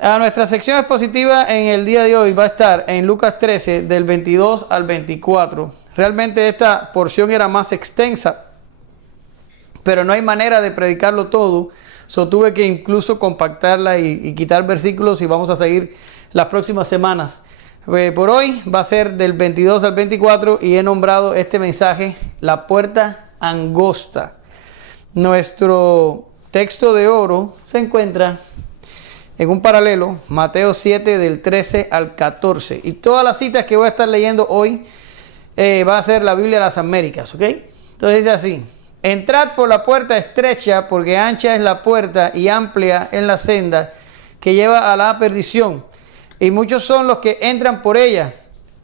Nuestra sección expositiva en el día de hoy va a estar en Lucas 13, del 22 al 24. Realmente esta porción era más extensa, pero no hay manera de predicarlo todo. Tuve que incluso compactarla y quitar versículos y vamos a seguir las próximas semanas. Por hoy va a ser del 22 al 24 y he nombrado este mensaje La puerta angosta. Nuestro texto de oro se encuentra en un paralelo, Mateo 7 del 13 al 14. Y todas las citas que voy a estar leyendo hoy va a ser la Biblia de las Américas, ¿ok? Entonces dice así: entrad por la puerta estrecha, porque ancha es la puerta y amplia es la senda que lleva a la perdición. Y muchos son los que entran por ella,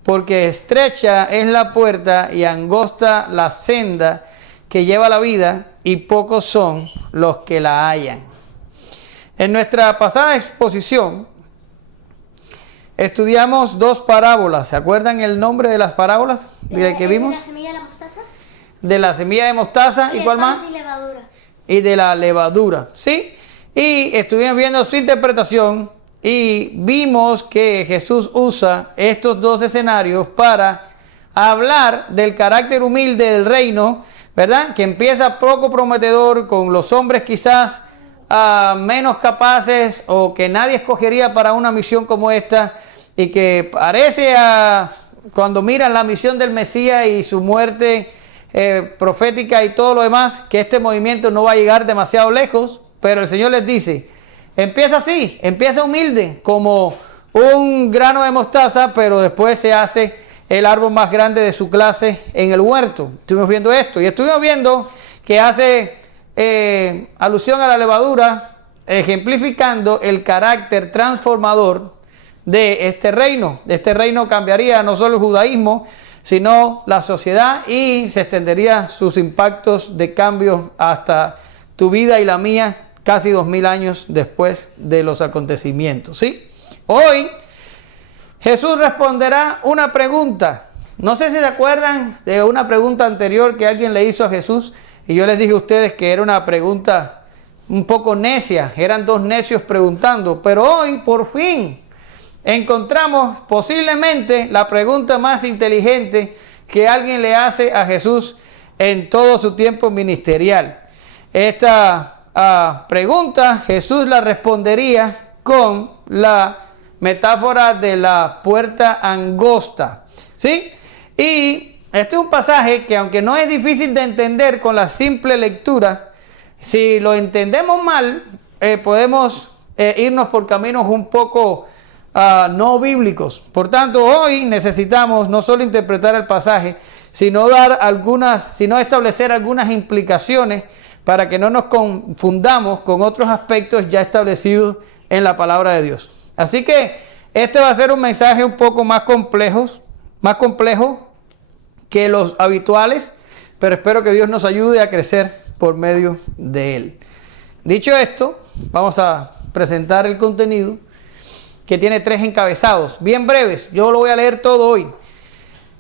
porque estrecha es la puerta y angosta la senda que lleva a la vida, y pocos son los que la hallan. En nuestra pasada exposición estudiamos dos parábolas. ¿Se acuerdan el nombre de las parábolas que vimos? ¿De la semilla de la mostaza? De la semilla de mostaza. ¿Y cuál más? Y levadura. Y de la levadura, ¿sí? Y estuvimos viendo su interpretación y vimos que Jesús usa estos dos escenarios para hablar del carácter humilde del reino, ¿verdad? Que empieza poco prometedor, con los hombres quizás menos capaces o que nadie escogería para una misión como esta, y que parece cuando miran la misión del Mesías y su muerte profética y todo lo demás, que este movimiento no va a llegar demasiado lejos. Pero el Señor les dice: empieza así, empieza humilde como un grano de mostaza, pero después se hace el árbol más grande de su clase en el huerto. Estuvimos viendo esto y estuvimos viendo que hace alusión a la levadura, ejemplificando el carácter transformador de este reino. Este reino cambiaría no solo el judaísmo, sino la sociedad, y se extendería sus impactos de cambio hasta tu vida y la mía, casi 2000 años después de los acontecimientos, ¿sí? Hoy Jesús responderá una pregunta. No sé si se acuerdan de una pregunta anterior que alguien le hizo a Jesús, y yo les dije a ustedes que era una pregunta un poco necia. Eran dos necios preguntando. Pero hoy, por fin, encontramos posiblemente la pregunta más inteligente que alguien le hace a Jesús en todo su tiempo ministerial. Esta pregunta Jesús la respondería con la metáfora de la puerta angosta, ¿sí? Y este es un pasaje que, aunque no es difícil de entender con la simple lectura, si lo entendemos mal, podemos irnos por caminos un poco no bíblicos. Por tanto, hoy necesitamos no solo interpretar el pasaje, sino establecer algunas implicaciones para que no nos confundamos con otros aspectos ya establecidos en la palabra de Dios. Así que este va a ser un mensaje un poco más complejo que los habituales, pero espero que Dios nos ayude a crecer por medio de él. Dicho esto, vamos a presentar el contenido, que tiene 3 encabezados, bien breves. Yo lo voy a leer todo hoy.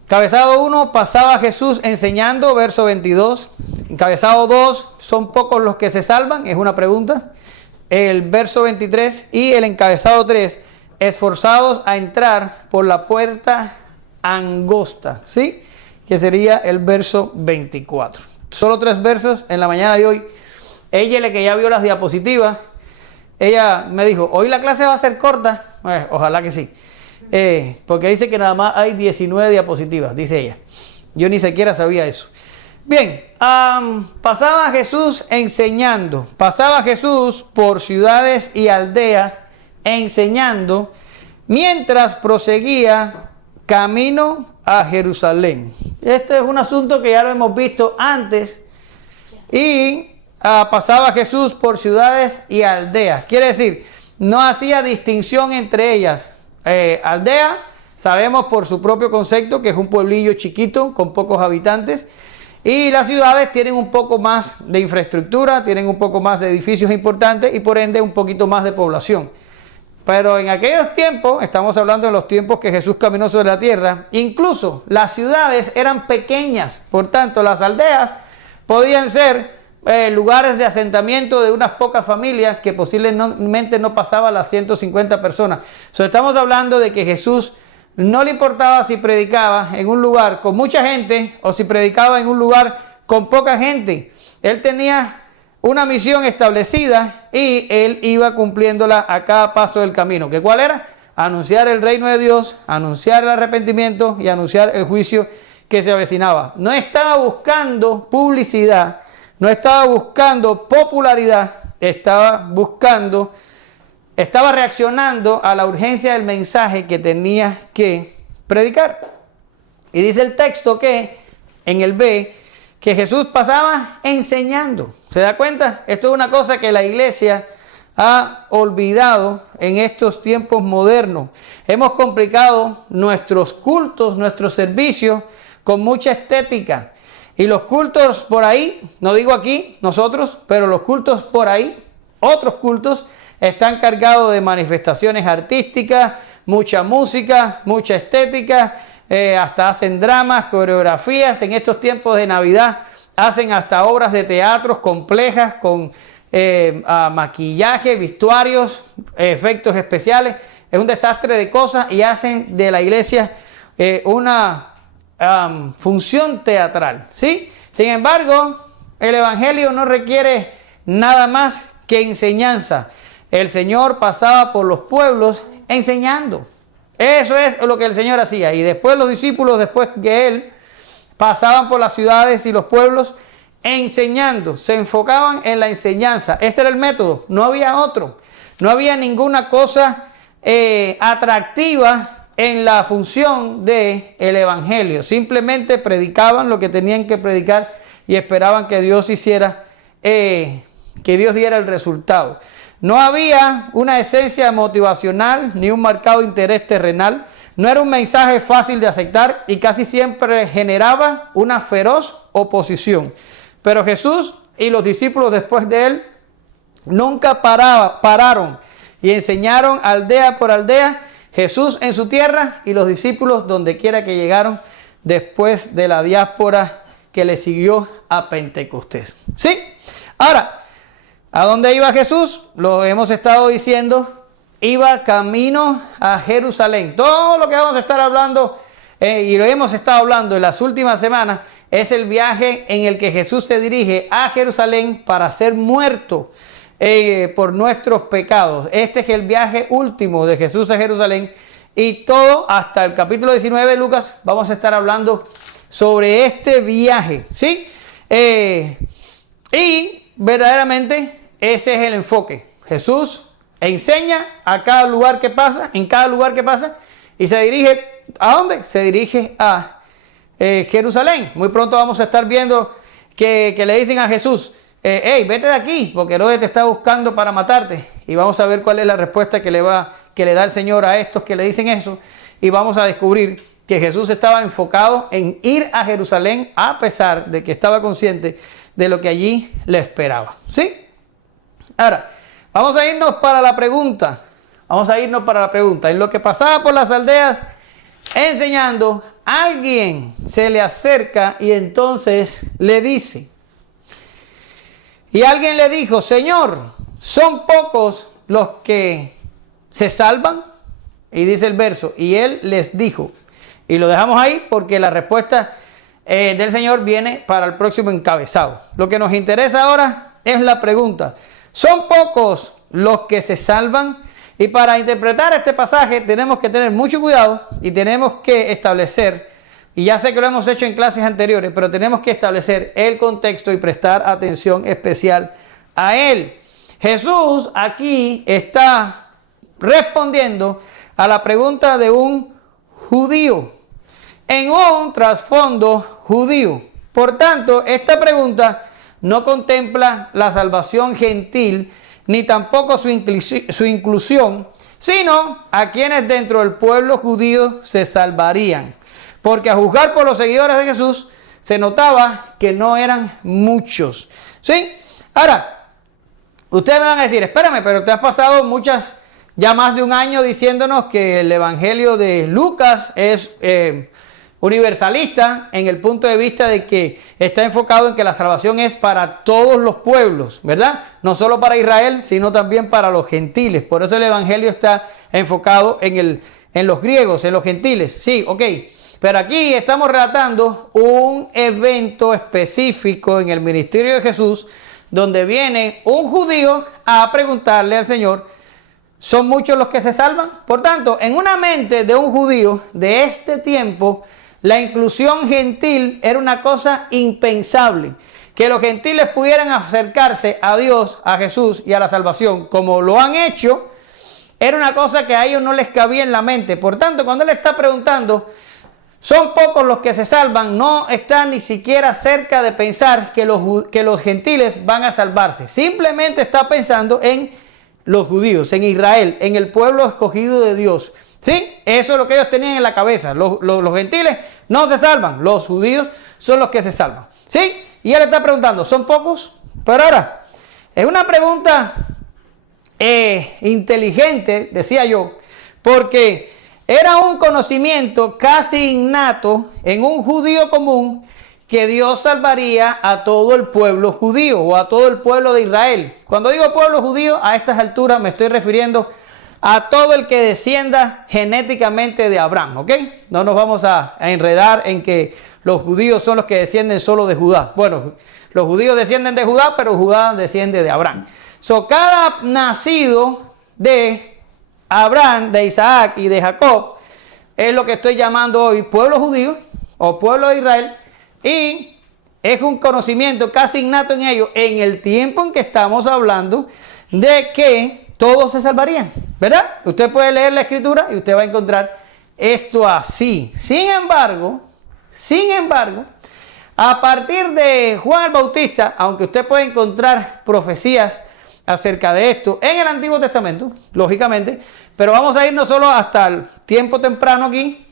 Encabezado 1, pasaba Jesús enseñando, verso 22. Encabezado 2, son pocos los que se salvan, es una pregunta, el verso 23. Y el encabezado 3, esforzados a entrar por la puerta angosta, ¿sí? Que sería el verso 24. Solo 3 versos en la mañana de hoy. Ella, que ya vio las diapositivas, ella me dijo: hoy la clase va a ser corta. Ojalá que sí, porque dice que nada más hay 19 diapositivas, dice ella. Yo ni siquiera sabía eso. Bien, pasaba Jesús enseñando. Pasaba Jesús por ciudades y aldeas enseñando, mientras proseguía camino a Jerusalén. Este es un asunto que ya lo hemos visto antes. Y pasaba Jesús por ciudades y aldeas. Quiere decir, no hacía distinción entre ellas. Aldea, sabemos por su propio concepto que es un pueblillo chiquito con pocos habitantes. Y las ciudades tienen un poco más de infraestructura, tienen un poco más de edificios importantes y por ende un poquito más de población. Pero en aquellos tiempos, estamos hablando de los tiempos que Jesús caminó sobre la tierra, incluso las ciudades eran pequeñas. Por tanto, las aldeas podían ser lugares de asentamiento de unas pocas familias que posiblemente no pasaba las 150 personas. Estamos hablando de que Jesús no le importaba si predicaba en un lugar con mucha gente o si predicaba en un lugar con poca gente. Él tenía una misión establecida y él iba cumpliéndola a cada paso del camino. ¿Que cuál era? Anunciar el reino de Dios, anunciar el arrepentimiento y anunciar el juicio que se avecinaba. No estaba buscando publicidad, no estaba buscando popularidad, estaba reaccionando a la urgencia del mensaje que tenía que predicar. Y dice el texto que en el B, que Jesús pasaba enseñando. ¿Se da cuenta? Esto es una cosa que la iglesia ha olvidado en estos tiempos modernos. Hemos complicado nuestros cultos, nuestros servicios con mucha estética. Y los cultos por ahí, no digo aquí nosotros, pero los cultos por ahí, otros cultos, están cargados de manifestaciones artísticas, mucha música, mucha estética, hasta hacen dramas, coreografías. En estos tiempos de Navidad hacen hasta obras de teatro complejas con maquillaje, vestuarios, efectos especiales. Es un desastre de cosas y hacen de la iglesia una función teatral, ¿sí? Sin embargo, el evangelio no requiere nada más que enseñanza. El Señor pasaba por los pueblos enseñando. Eso es lo que el Señor hacía. Y después los discípulos, después que Él, pasaban por las ciudades y los pueblos enseñando. Se enfocaban en la enseñanza. Ese era el método. No había otro. No había ninguna cosa atractiva en la función del evangelio. Simplemente predicaban lo que tenían que predicar y esperaban que Dios hiciera, que Dios diera el resultado. No había una esencia motivacional ni un marcado interés terrenal. No era un mensaje fácil de aceptar y casi siempre generaba una feroz oposición. Pero Jesús y los discípulos después de él nunca pararon y enseñaron aldea por aldea. Jesús en su tierra y los discípulos donde quiera que llegaron después de la diáspora que le siguió a Pentecostés. ¿Sí? Ahora, ¿a dónde iba Jesús? Lo hemos estado diciendo. Iba camino a Jerusalén. Todo lo que vamos a estar hablando y lo hemos estado hablando en las últimas semanas es el viaje en el que Jesús se dirige a Jerusalén para ser muerto por nuestros pecados. Este es el viaje último de Jesús a Jerusalén y todo hasta el capítulo 19 de Lucas vamos a estar hablando sobre este viaje, ¿sí? Y verdaderamente ese es el enfoque. Jesús enseña a cada lugar que pasa, en cada lugar que pasa, y se dirige, ¿a dónde? Se dirige a Jerusalén. Muy pronto vamos a estar viendo que le dicen a Jesús, hey, vete de aquí, porque Herodes te está buscando para matarte. Y vamos a ver cuál es la respuesta que le da el Señor a estos que le dicen eso. Y vamos a descubrir que Jesús estaba enfocado en ir a Jerusalén a pesar de que estaba consciente de lo que allí le esperaba. ¿Sí? Ahora, vamos a irnos para la pregunta. En lo que pasaba por las aldeas enseñando, alguien se le acerca y entonces le dice. Y alguien le dijo, Señor, ¿son pocos los que se salvan? Y dice el verso, y él les dijo. Y lo dejamos ahí porque la respuesta del Señor viene para el próximo encabezado. Lo que nos interesa ahora es la pregunta. ¿Son pocos los que se salvan? Y para interpretar este pasaje tenemos que tener mucho cuidado y tenemos que establecer, y ya sé que lo hemos hecho en clases anteriores, pero tenemos que establecer el contexto y prestar atención especial a él. Jesús aquí está respondiendo a la pregunta de un judío, en un trasfondo judío. Por tanto, esta pregunta no contempla la salvación gentil, ni tampoco su inclusión, sino a quienes dentro del pueblo judío se salvarían. Porque a juzgar por los seguidores de Jesús, se notaba que no eran muchos. ¿Sí? Ahora, ustedes me van a decir, espérame, pero te has pasado ya más de un año diciéndonos que el evangelio de Lucas es universalista en el punto de vista de que está enfocado en que la salvación es para todos los pueblos, ¿verdad? No solo para Israel, sino también para los gentiles. Por eso el evangelio está enfocado en los griegos, en los gentiles. Sí, ok. Pero aquí estamos relatando un evento específico en el ministerio de Jesús, donde viene un judío a preguntarle al Señor, ¿son muchos los que se salvan? Por tanto, en una mente de un judío de este tiempo, la inclusión gentil era una cosa impensable. Que los gentiles pudieran acercarse a Dios, a Jesús y a la salvación, como lo han hecho, era una cosa que a ellos no les cabía en la mente. Por tanto, cuando él está preguntando, son pocos los que se salvan, no está ni siquiera cerca de pensar que los gentiles van a salvarse. Simplemente está pensando en los judíos, en Israel, en el pueblo escogido de Dios. ¿Sí? Eso es lo que ellos tenían en la cabeza. Los gentiles no se salvan, los judíos son los que se salvan. ¿Sí? Y él está preguntando, ¿son pocos? Pero ahora, es una pregunta inteligente, decía yo, porque era un conocimiento casi innato en un judío común que Dios salvaría a todo el pueblo judío o a todo el pueblo de Israel. Cuando digo pueblo judío, a estas alturas me estoy refiriendo a todo el que descienda genéticamente de Abraham, ¿ok? No nos vamos a enredar en que los judíos son los que descienden solo de Judá. Bueno, los judíos descienden de Judá, pero Judá desciende de Abraham. Cada nacido de Abraham, de Isaac y de Jacob es lo que estoy llamando hoy pueblo judío o pueblo de Israel, y es un conocimiento casi innato en ellos en el tiempo en que estamos hablando de que todos se salvarían, ¿verdad? Usted puede leer la escritura y usted va a encontrar esto así. Sin embargo, a partir de Juan el Bautista, aunque usted puede encontrar profecías acerca de esto en el Antiguo Testamento, lógicamente, pero vamos a irnos solo hasta el tiempo temprano aquí.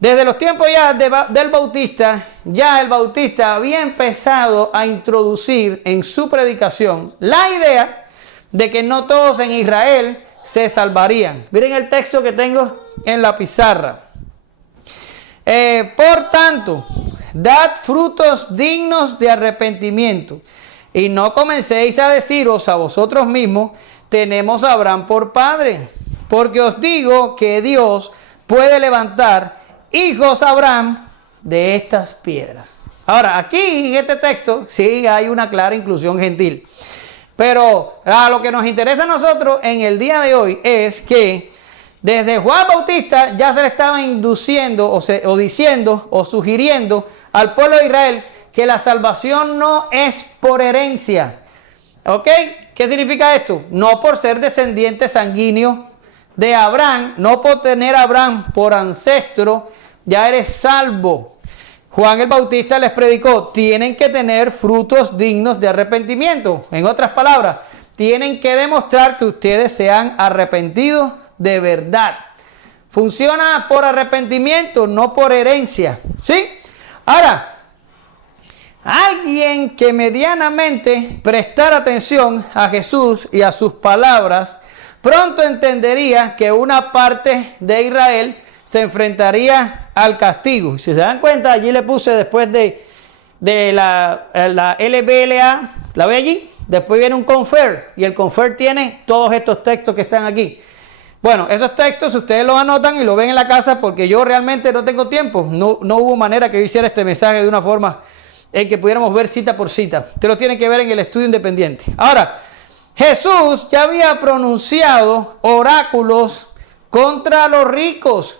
Desde los tiempos ya del Bautista, ya el Bautista había empezado a introducir en su predicación la idea de que no todos en Israel se salvarían. Miren el texto que tengo en la pizarra. Por tanto, dad frutos dignos de arrepentimiento, y no comencéis a deciros a vosotros mismos, tenemos a Abraham por padre, porque os digo que Dios puede levantar hijos a Abraham de estas piedras. Ahora, aquí en este texto sí hay una clara inclusión gentil. Pero a lo que nos interesa a nosotros en el día de hoy es que desde Juan Bautista ya se le estaba induciendo o diciendo o sugiriendo al pueblo de Israel que la salvación no es por herencia. ¿Ok? ¿Qué significa esto? No por ser descendiente sanguíneo de Abraham, no por tener a Abraham por ancestro, ya eres salvo. Juan el Bautista les predicó, tienen que tener frutos dignos de arrepentimiento. En otras palabras, tienen que demostrar que ustedes se han arrepentido de verdad. Funciona por arrepentimiento, no por herencia. ¿Sí? Ahora, alguien que medianamente prestara atención a Jesús y a sus palabras, pronto entendería que una parte de Israel se enfrentaría al castigo. Si se dan cuenta, allí le puse después de la LBLA, ¿la ve allí? Después viene un confer, y el confer tiene todos estos textos que están aquí. Bueno, esos textos ustedes los anotan y los ven en la casa, porque yo realmente no tengo tiempo. No hubo manera que yo hiciera este mensaje de una forma en que pudiéramos ver cita por cita. Usted lo tiene que ver en el estudio independiente. Ahora, Jesús ya había pronunciado oráculos contra los ricos,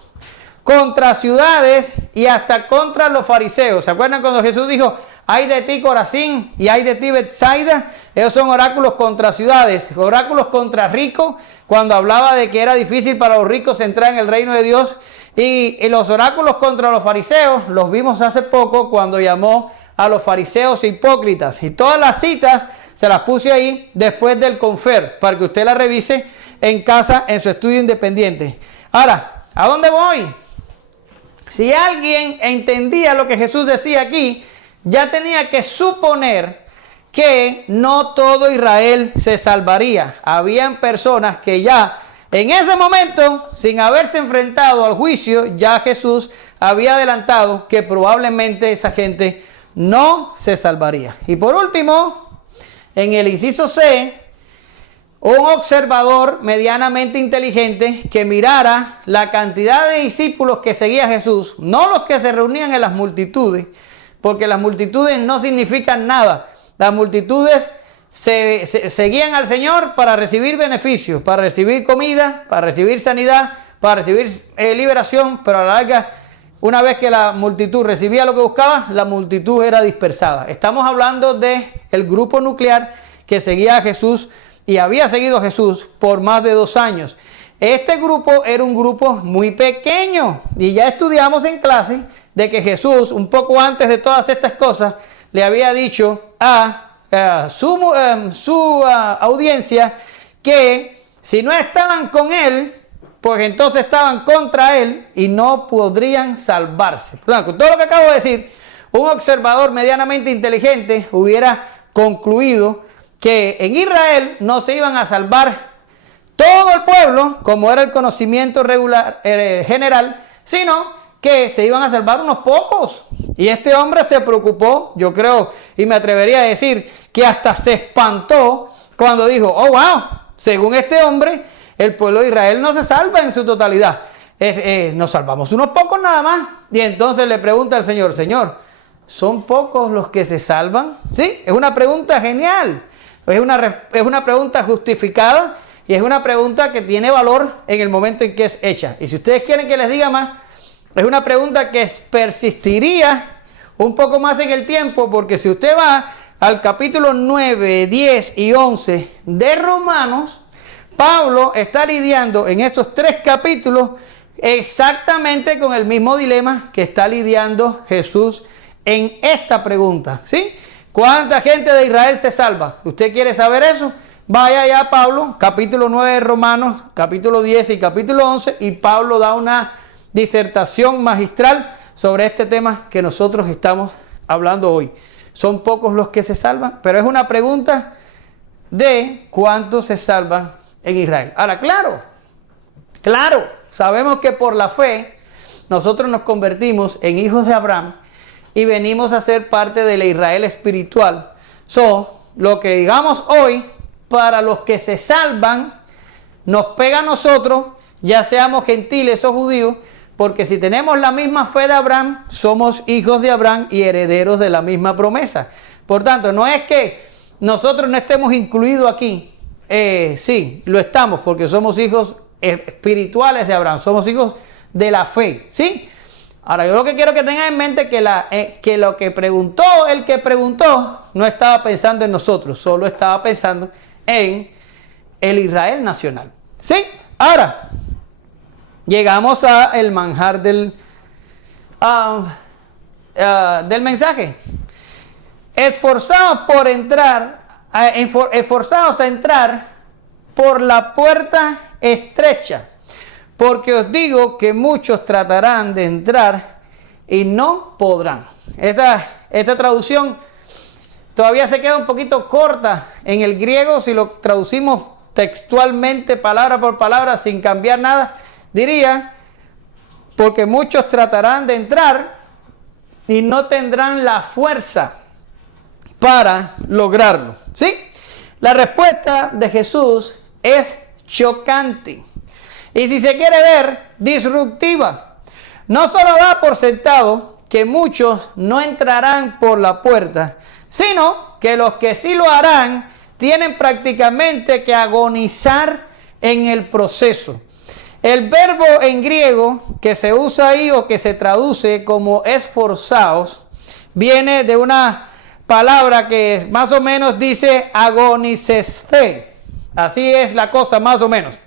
contra ciudades y hasta contra los fariseos. ¿Se acuerdan cuando Jesús dijo, ay de ti Corazín y ay de ti Betsaida? Esos son oráculos contra ciudades, oráculos contra ricos, cuando hablaba de que era difícil para los ricos entrar en el reino de Dios. Y los oráculos contra los fariseos los vimos hace poco cuando llamó a los fariseos hipócritas. Y todas las citas se las puse ahí después del confer, para que usted las revise en casa en su estudio independiente. Ahora, ¿a dónde voy? Si alguien entendía lo que Jesús decía aquí, ya tenía que suponer que no todo Israel se salvaría. Habían personas que ya En ese momento, sin haberse enfrentado al juicio, ya Jesús había adelantado que probablemente esa gente no se salvaría. Y por último, en el inciso C, un observador medianamente inteligente que mirara la cantidad de discípulos que seguía a Jesús, no los que se reunían en las multitudes, porque las multitudes no significan nada. Las multitudes seguían al Señor para recibir beneficios, para recibir comida, para recibir sanidad, para recibir liberación, pero a la larga, una vez que la multitud recibía lo que buscaba, la multitud era dispersada. Estamos hablando del grupo nuclear que seguía a Jesús y había seguido a Jesús por más de 2 años. Este grupo era un grupo muy pequeño y ya estudiamos en clase de que Jesús, un poco antes de todas estas cosas, le había dicho a su audiencia que si no estaban con él, pues entonces estaban contra él y no podrían salvarse. Con todo lo que acabo de decir, un observador medianamente inteligente hubiera concluido que en Israel no se iban a salvar todo el pueblo, como era el conocimiento regular, general, sino que se iban a salvar unos pocos. Y este hombre se preocupó, yo creo, y me atrevería a decir que hasta se espantó cuando dijo, oh wow, según este hombre, el pueblo de Israel no se salva en su totalidad. Nos salvamos unos pocos nada más. Y entonces le pregunta al Señor, Señor, ¿son pocos los que se salvan? Sí, es una pregunta genial. Es una pregunta justificada y es una pregunta que tiene valor en el momento en que es hecha. Y si ustedes quieren que les diga más, es una pregunta que persistiría un poco más en el tiempo, porque si usted va al capítulo 9, 10 y 11 de Romanos, Pablo está lidiando en estos 3 capítulos exactamente con el mismo dilema que está lidiando Jesús en esta pregunta, ¿sí? ¿Cuánta gente de Israel se salva? ¿Usted quiere saber eso? Vaya ya a Pablo, capítulo 9 de Romanos, capítulo 10 y capítulo 11, y Pablo da una disertación magistral sobre este tema que nosotros estamos hablando hoy. Son pocos los que se salvan, pero es una pregunta de cuántos se salvan en Israel. Ahora, claro, sabemos que por la fe nosotros nos convertimos en hijos de Abraham y venimos a ser parte de la Israel espiritual. Lo que digamos hoy, para los que se salvan, nos pega a nosotros, ya seamos gentiles o judíos, porque si tenemos la misma fe de Abraham, somos hijos de Abraham y herederos de la misma promesa. Por tanto, no es que nosotros no estemos incluidos aquí. Sí, lo estamos, porque somos hijos espirituales de Abraham, somos hijos de la fe, ¿sí? Ahora, yo lo que quiero que tengan en mente que lo que preguntó, el que preguntó, no estaba pensando en nosotros, solo estaba pensando en el Israel nacional, ¿sí? Ahora, llegamos al manjar del mensaje. Esforzados a entrar por la puerta estrecha, porque os digo que muchos tratarán de entrar y no podrán. Esta traducción todavía se queda un poquito corta en el griego. Si lo traducimos textualmente, palabra por palabra, sin cambiar nada, diría, porque muchos tratarán de entrar y no tendrán la fuerza para lograrlo, ¿sí? La respuesta de Jesús es chocante y, si se quiere ver, disruptiva. No solo da por sentado que muchos no entrarán por la puerta, sino que los que sí lo harán tienen prácticamente que agonizar en el proceso. El verbo en griego que se usa ahí, o que se traduce como esforzaos, viene de una palabra que más o menos dice agoniceste. Así es la cosa, más o menos.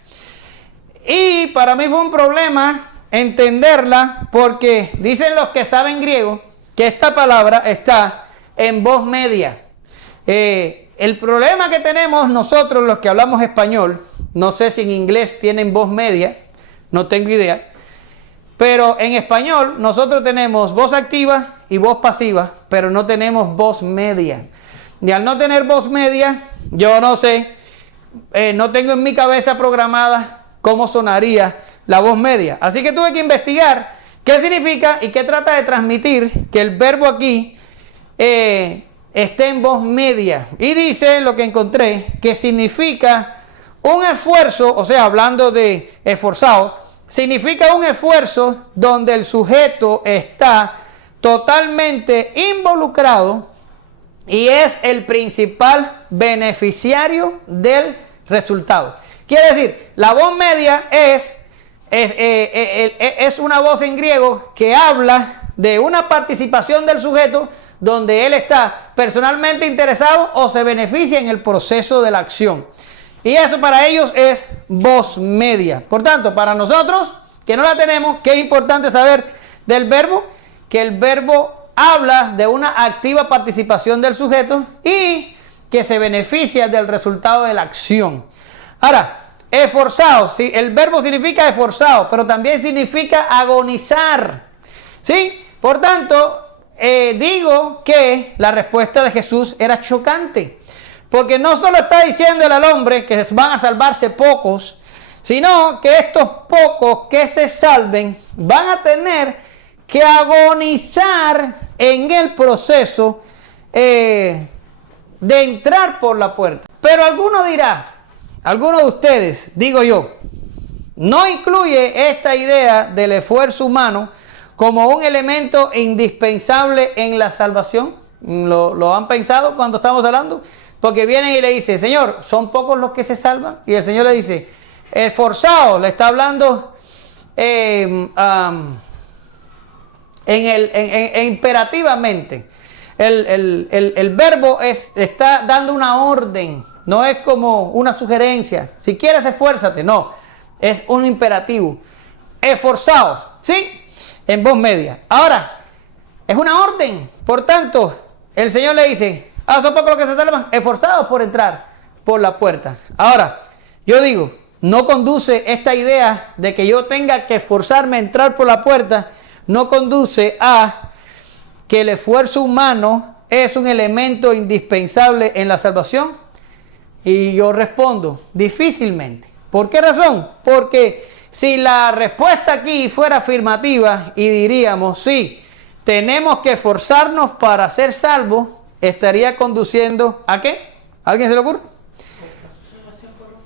Y para mí fue un problema entenderla, porque dicen los que saben griego que esta palabra está en voz media. El problema que tenemos nosotros los que hablamos español, no sé si en inglés tienen voz media, no tengo idea, pero en español nosotros tenemos voz activa y voz pasiva, pero no tenemos voz media. Y al no tener voz media, yo no sé, no tengo en mi cabeza programada cómo sonaría la voz media. Así que tuve que investigar qué significa y qué trata de transmitir que el verbo aquí esté en voz media. Y dice lo que encontré, que significa un esfuerzo, o sea, hablando de esforzados, significa un esfuerzo donde el sujeto está totalmente involucrado y es el principal beneficiario del resultado. Quiere decir, la voz media es una voz en griego que habla de una participación del sujeto donde él está personalmente interesado o se beneficia en el proceso de la acción. Y eso para ellos es voz media. Por tanto, para nosotros que no la tenemos, ¿qué es importante saber del verbo? Que el verbo habla de una activa participación del sujeto y que se beneficia del resultado de la acción. Ahora, esforzado, ¿sí? El verbo significa esforzado, pero también significa agonizar, ¿sí? Por tanto, digo que la respuesta de Jesús era chocante, porque no solo está diciéndole al hombre que van a salvarse pocos, sino que estos pocos que se salven van a tener que agonizar en el proceso de entrar por la puerta. Pero alguno dirá, alguno de ustedes, digo yo, no incluye esta idea del esfuerzo humano como un elemento indispensable en la salvación. ¿Lo han pensado cuando estamos hablando? Porque vienen y le dicen, Señor, ¿son pocos los que se salvan? Y el Señor le dice, esforzados, le está hablando imperativamente. El verbo está dando una orden, no es como una sugerencia. Si quieres, esfuérzate, no, es un imperativo. Esforzados, ¿sí? En voz media. Ahora, es una orden. Por tanto, el Señor le dice, son pocos los que se salvan, esforzados por entrar por la puerta. Ahora, yo digo, no conduce esta idea de que yo tenga que esforzarme a entrar por la puerta, no conduce a que el esfuerzo humano es un elemento indispensable en la salvación. Y yo respondo, difícilmente. ¿Por qué razón? Porque si la respuesta aquí fuera afirmativa y diríamos, sí, tenemos que esforzarnos para ser salvos, estaría conduciendo ¿a qué? ¿A alguien se le ocurre?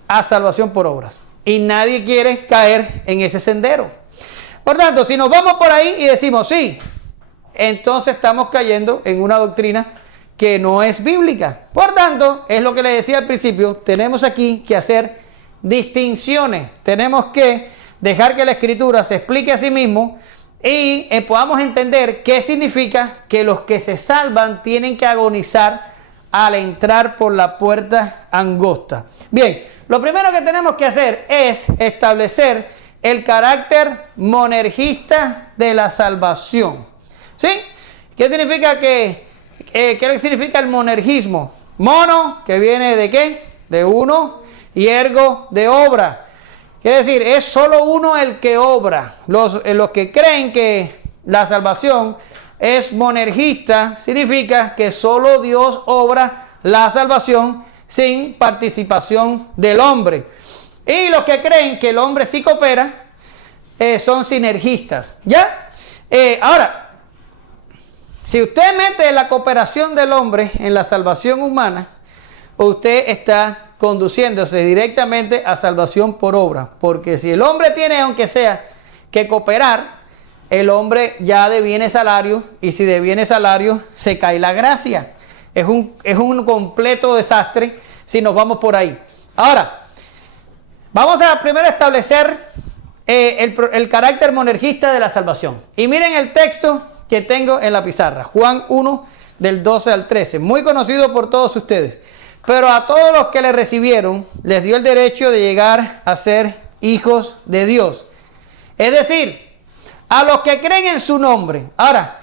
A salvación por obras. Y nadie quiere caer en ese sendero. Por tanto, si nos vamos por ahí y decimos sí, entonces estamos cayendo en una doctrina que no es bíblica. Por tanto, es lo que le decía al principio, tenemos aquí que hacer distinciones. Tenemos que dejar que la Escritura se explique a sí mismo y podamos entender qué significa que los que se salvan tienen que agonizar al entrar por la puerta angosta. Bien, lo primero que tenemos que hacer es establecer el carácter monergista de la salvación. ¿Sí? ¿Qué significa qué significa el monergismo? Mono, que viene de ¿qué? De uno, y ergo, de obra. Quiere decir, es solo uno el que obra. Los que creen que la salvación es monergista, significa que solo Dios obra la salvación sin participación del hombre. Y los que creen que el hombre sí coopera, son sinergistas. ¿Ya? Ahora, si usted mete la cooperación del hombre en la salvación humana, usted está conduciéndose directamente a salvación por obra. Porque si el hombre tiene, aunque sea, que cooperar, el hombre ya deviene salario, y si deviene salario, se cae la gracia. Es un completo desastre si nos vamos por ahí. Ahora, vamos a primero establecer el carácter monergista de la salvación. Y miren el texto que tengo en la pizarra. Juan 1, del 12 al 13. Muy conocido por todos ustedes. Pero a todos los que le recibieron, les dio el derecho de llegar a ser hijos de Dios. Es decir, a los que creen en su nombre. Ahora,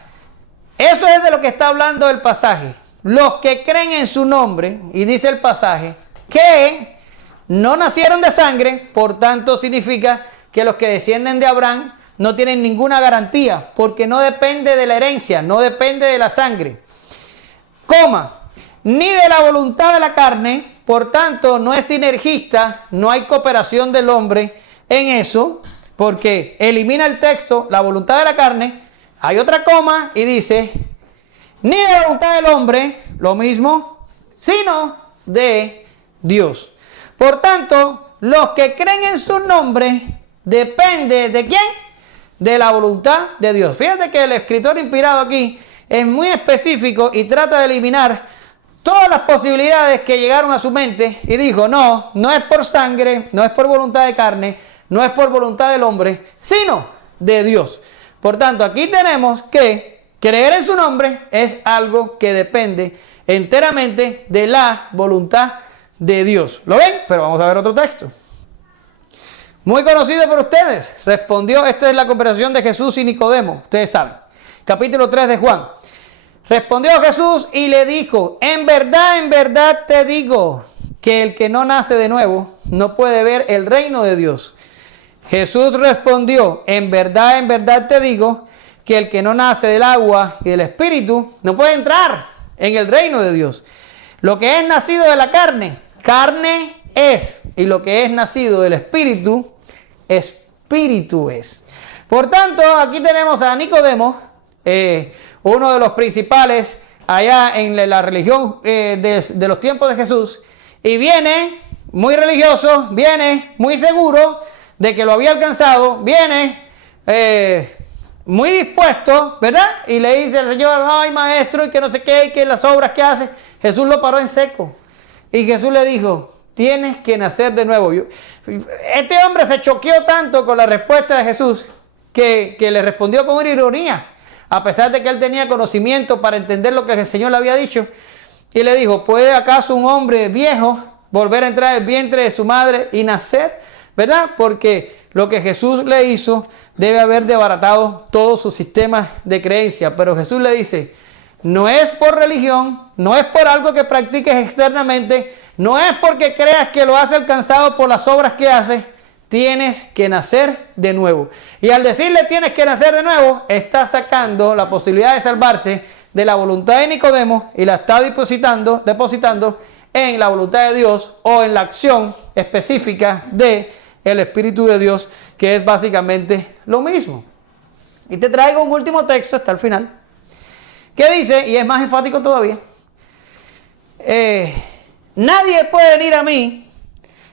eso es de lo que está hablando el pasaje. Los que creen en su nombre, y dice el pasaje, que no nacieron de sangre, por tanto significa que los que descienden de Abraham no tienen ninguna garantía, porque no depende de la herencia, no depende de la sangre. Ni de la voluntad de la carne, por tanto no es sinergista, no hay cooperación del hombre en eso, porque elimina el texto, la voluntad de la carne, hay otra coma y dice, ni de la voluntad del hombre, lo mismo, sino de Dios. Por tanto, los que creen en su nombre, depende de quién, de la voluntad de Dios. Fíjate que el escritor inspirado aquí es muy específico y trata de eliminar todas las posibilidades que llegaron a su mente y dijo, no, no es por sangre, no es por voluntad de carne, no es por voluntad del hombre, sino de Dios. Por tanto, aquí tenemos que creer en su nombre es algo que depende enteramente de la voluntad de Dios. ¿Lo ven? Pero vamos a ver otro texto. Muy conocido por ustedes. Respondió, esta es la conversación de Jesús y Nicodemo. Ustedes saben. Capítulo 3 de Juan. Respondió Jesús y le dijo, en verdad te digo que el que no nace de nuevo no puede ver el reino de Dios. Jesús respondió, en verdad te digo que el que no nace del agua y del espíritu no puede entrar en el reino de Dios. Lo que es nacido de la carne, carne es, y lo que es nacido del espíritu, espíritu es. Por tanto, aquí tenemos a Nicodemo, uno de los principales allá en la religión de los tiempos de Jesús, y viene muy religioso, viene muy seguro de que lo había alcanzado, viene muy dispuesto, ¿verdad? Y le dice al Señor, ay maestro, y que no sé qué, y que las obras que hace. Jesús lo paró en seco, y Jesús le dijo, tienes que nacer de nuevo. Este hombre se choqueó tanto con la respuesta de Jesús, que le respondió con una ironía, a pesar de que él tenía conocimiento para entender lo que el Señor le había dicho, y le dijo, ¿puede acaso un hombre viejo volver a entrar en el vientre de su madre y nacer? ¿Verdad? Porque lo que Jesús le hizo debe haber desbaratado todo su sistema de creencia. Pero Jesús le dice, no es por religión, no es por algo que practiques externamente, no es porque creas que lo has alcanzado por las obras que haces, tienes que nacer de nuevo. Y al decirle tienes que nacer de nuevo, está sacando la posibilidad de salvarse de la voluntad de Nicodemo y la está depositando en la voluntad de Dios o en la acción específica de el Espíritu de Dios, que es básicamente lo mismo. Y te traigo un último texto hasta el final, que dice, y es más enfático todavía, nadie puede venir a mí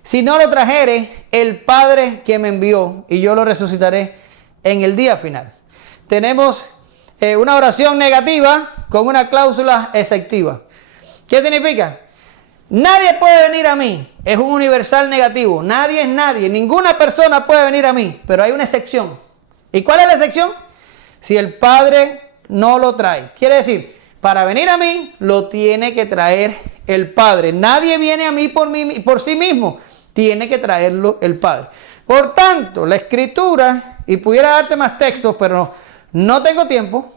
si no lo trajere el Padre que me envió, y yo lo resucitaré en el día final. Tenemos una oración negativa con una cláusula exceptiva. ¿Qué significa? Nadie puede venir a mí. Es un universal negativo. Nadie es nadie. Ninguna persona puede venir a mí. Pero hay una excepción. ¿Y cuál es la excepción? Si el Padre no lo trae. Quiere decir, para venir a mí, lo tiene que traer el Padre. Nadie viene a mí por sí mismo. Tiene que traerlo el Padre. Por tanto, la Escritura, y pudiera darte más textos, pero no tengo tiempo.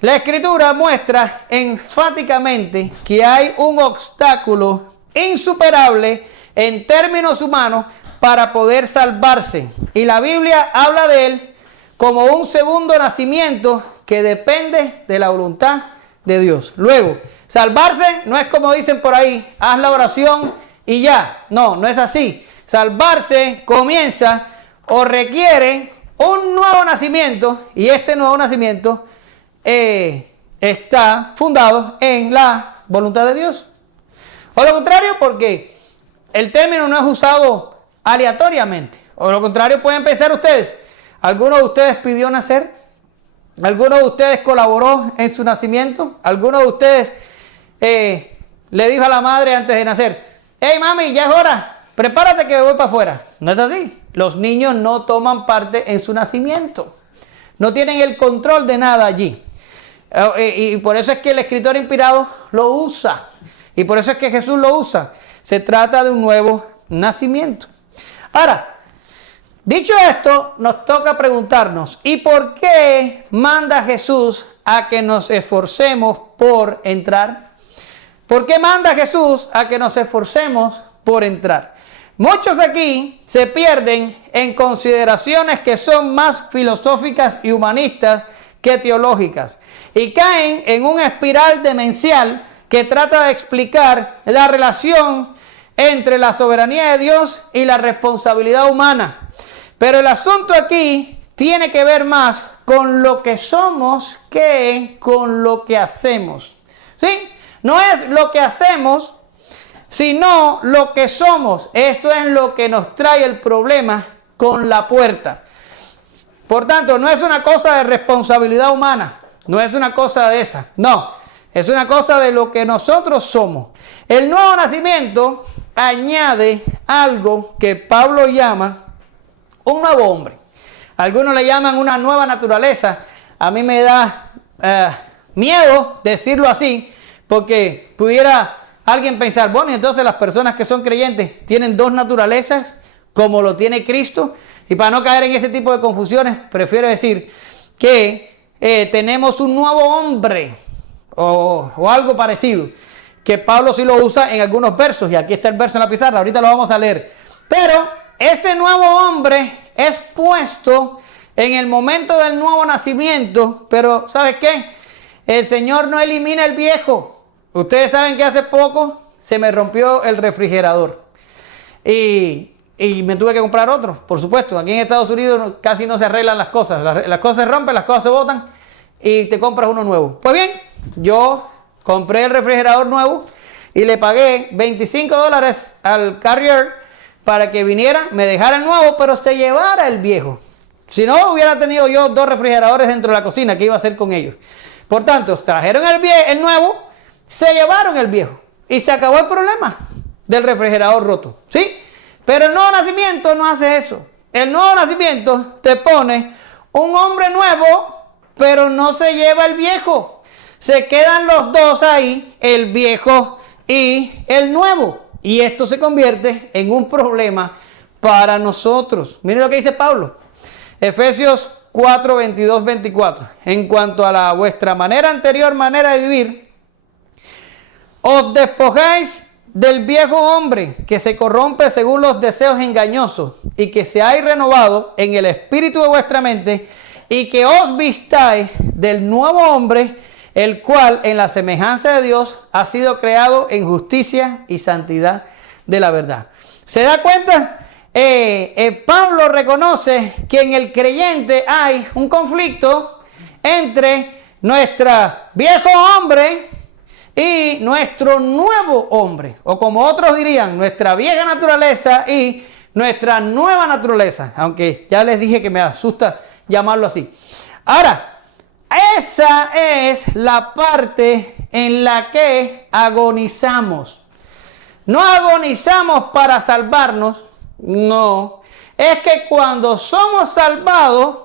La Escritura muestra enfáticamente que hay un obstáculo insuperable en términos humanos para poder salvarse. Y la Biblia habla de él como un segundo nacimiento que depende de la voluntad de Dios. Luego, salvarse no es como dicen por ahí, haz la oración y ya. No, no es así. Salvarse comienza o requiere un nuevo nacimiento, y este nuevo nacimiento está fundado en la voluntad de Dios. O lo contrario, porque el término no es usado aleatoriamente. O lo contrario, pueden pensar ustedes, ¿alguno de ustedes pidió nacer? ¿Alguno de ustedes colaboró en su nacimiento? ¿Alguno de ustedes le dijo a la madre antes de nacer, hey mami, ya es hora, prepárate que me voy para afuera? No es así. Los niños no toman parte en su nacimiento. No tienen el control de nada allí. Y por eso es que el escritor inspirado lo usa. Y por eso es que Jesús lo usa. Se trata de un nuevo nacimiento. Ahora, dicho esto, nos toca preguntarnos, ¿y por qué manda Jesús a que nos esforcemos por entrar? ¿Por qué manda Jesús a que nos esforcemos por entrar? Muchos aquí se pierden en consideraciones que son más filosóficas y humanistas que teológicas, y caen en una espiral demencial que trata de explicar la relación entre la soberanía de Dios y la responsabilidad humana. Pero el asunto aquí tiene que ver más con lo que somos que con lo que hacemos. ¿Sí? No es lo que hacemos, sino lo que somos. Eso es lo que nos trae el problema con la puerta. Por tanto, no es una cosa de responsabilidad humana, no es una cosa de esa, no, es una cosa de lo que nosotros somos. El nuevo nacimiento añade algo que Pablo llama un nuevo hombre. Algunos le llaman una nueva naturaleza. A mí me da miedo decirlo así, porque pudiera alguien pensar, bueno, y entonces las personas que son creyentes tienen dos naturalezas, como lo tiene Cristo. Y para no caer en ese tipo de confusiones, prefiero decir que tenemos un nuevo hombre o algo parecido, que Pablo sí lo usa en algunos versos, y aquí está el verso en la pizarra, ahorita lo vamos a leer. Pero ese nuevo hombre es puesto en el momento del nuevo nacimiento, pero ¿sabes qué? El Señor no elimina el viejo. Ustedes saben que hace poco se me rompió el refrigerador y me tuve que comprar otro, por supuesto. Aquí en Estados Unidos casi no se arreglan las cosas. Las cosas se rompen, las cosas se botan y te compras uno nuevo. Pues bien, yo compré el refrigerador nuevo y le pagué $25 al carrier para que viniera, me dejara el nuevo, pero se llevara el viejo. Si no, hubiera tenido yo dos refrigeradores dentro de la cocina. ¿Qué iba a hacer con ellos? Por tanto, trajeron el nuevo, se llevaron el viejo y se acabó el problema del refrigerador roto. ¿Sí? Pero el nuevo nacimiento no hace eso. El nuevo nacimiento te pone un hombre nuevo, pero no se lleva el viejo. Se quedan los dos ahí, el viejo y el nuevo. Y esto se convierte en un problema para nosotros. Miren lo que dice Pablo. Efesios 4, 22, 24. En cuanto a la vuestra anterior manera de vivir, os despojáis del viejo hombre que se corrompe según los deseos engañosos, y que seáis renovados en el espíritu de vuestra mente, y que os vistáis del nuevo hombre, el cual en la semejanza de Dios ha sido creado en justicia y santidad de la verdad. ¿Se da cuenta? Pablo reconoce que en el creyente hay un conflicto entre nuestro viejo hombre y nuestro nuevo hombre, o como otros dirían, nuestra vieja naturaleza y nuestra nueva naturaleza, aunque ya les dije que me asusta llamarlo así. Ahora, esa es la parte en la que agonizamos. No agonizamos para salvarnos, no. Es que cuando somos salvados,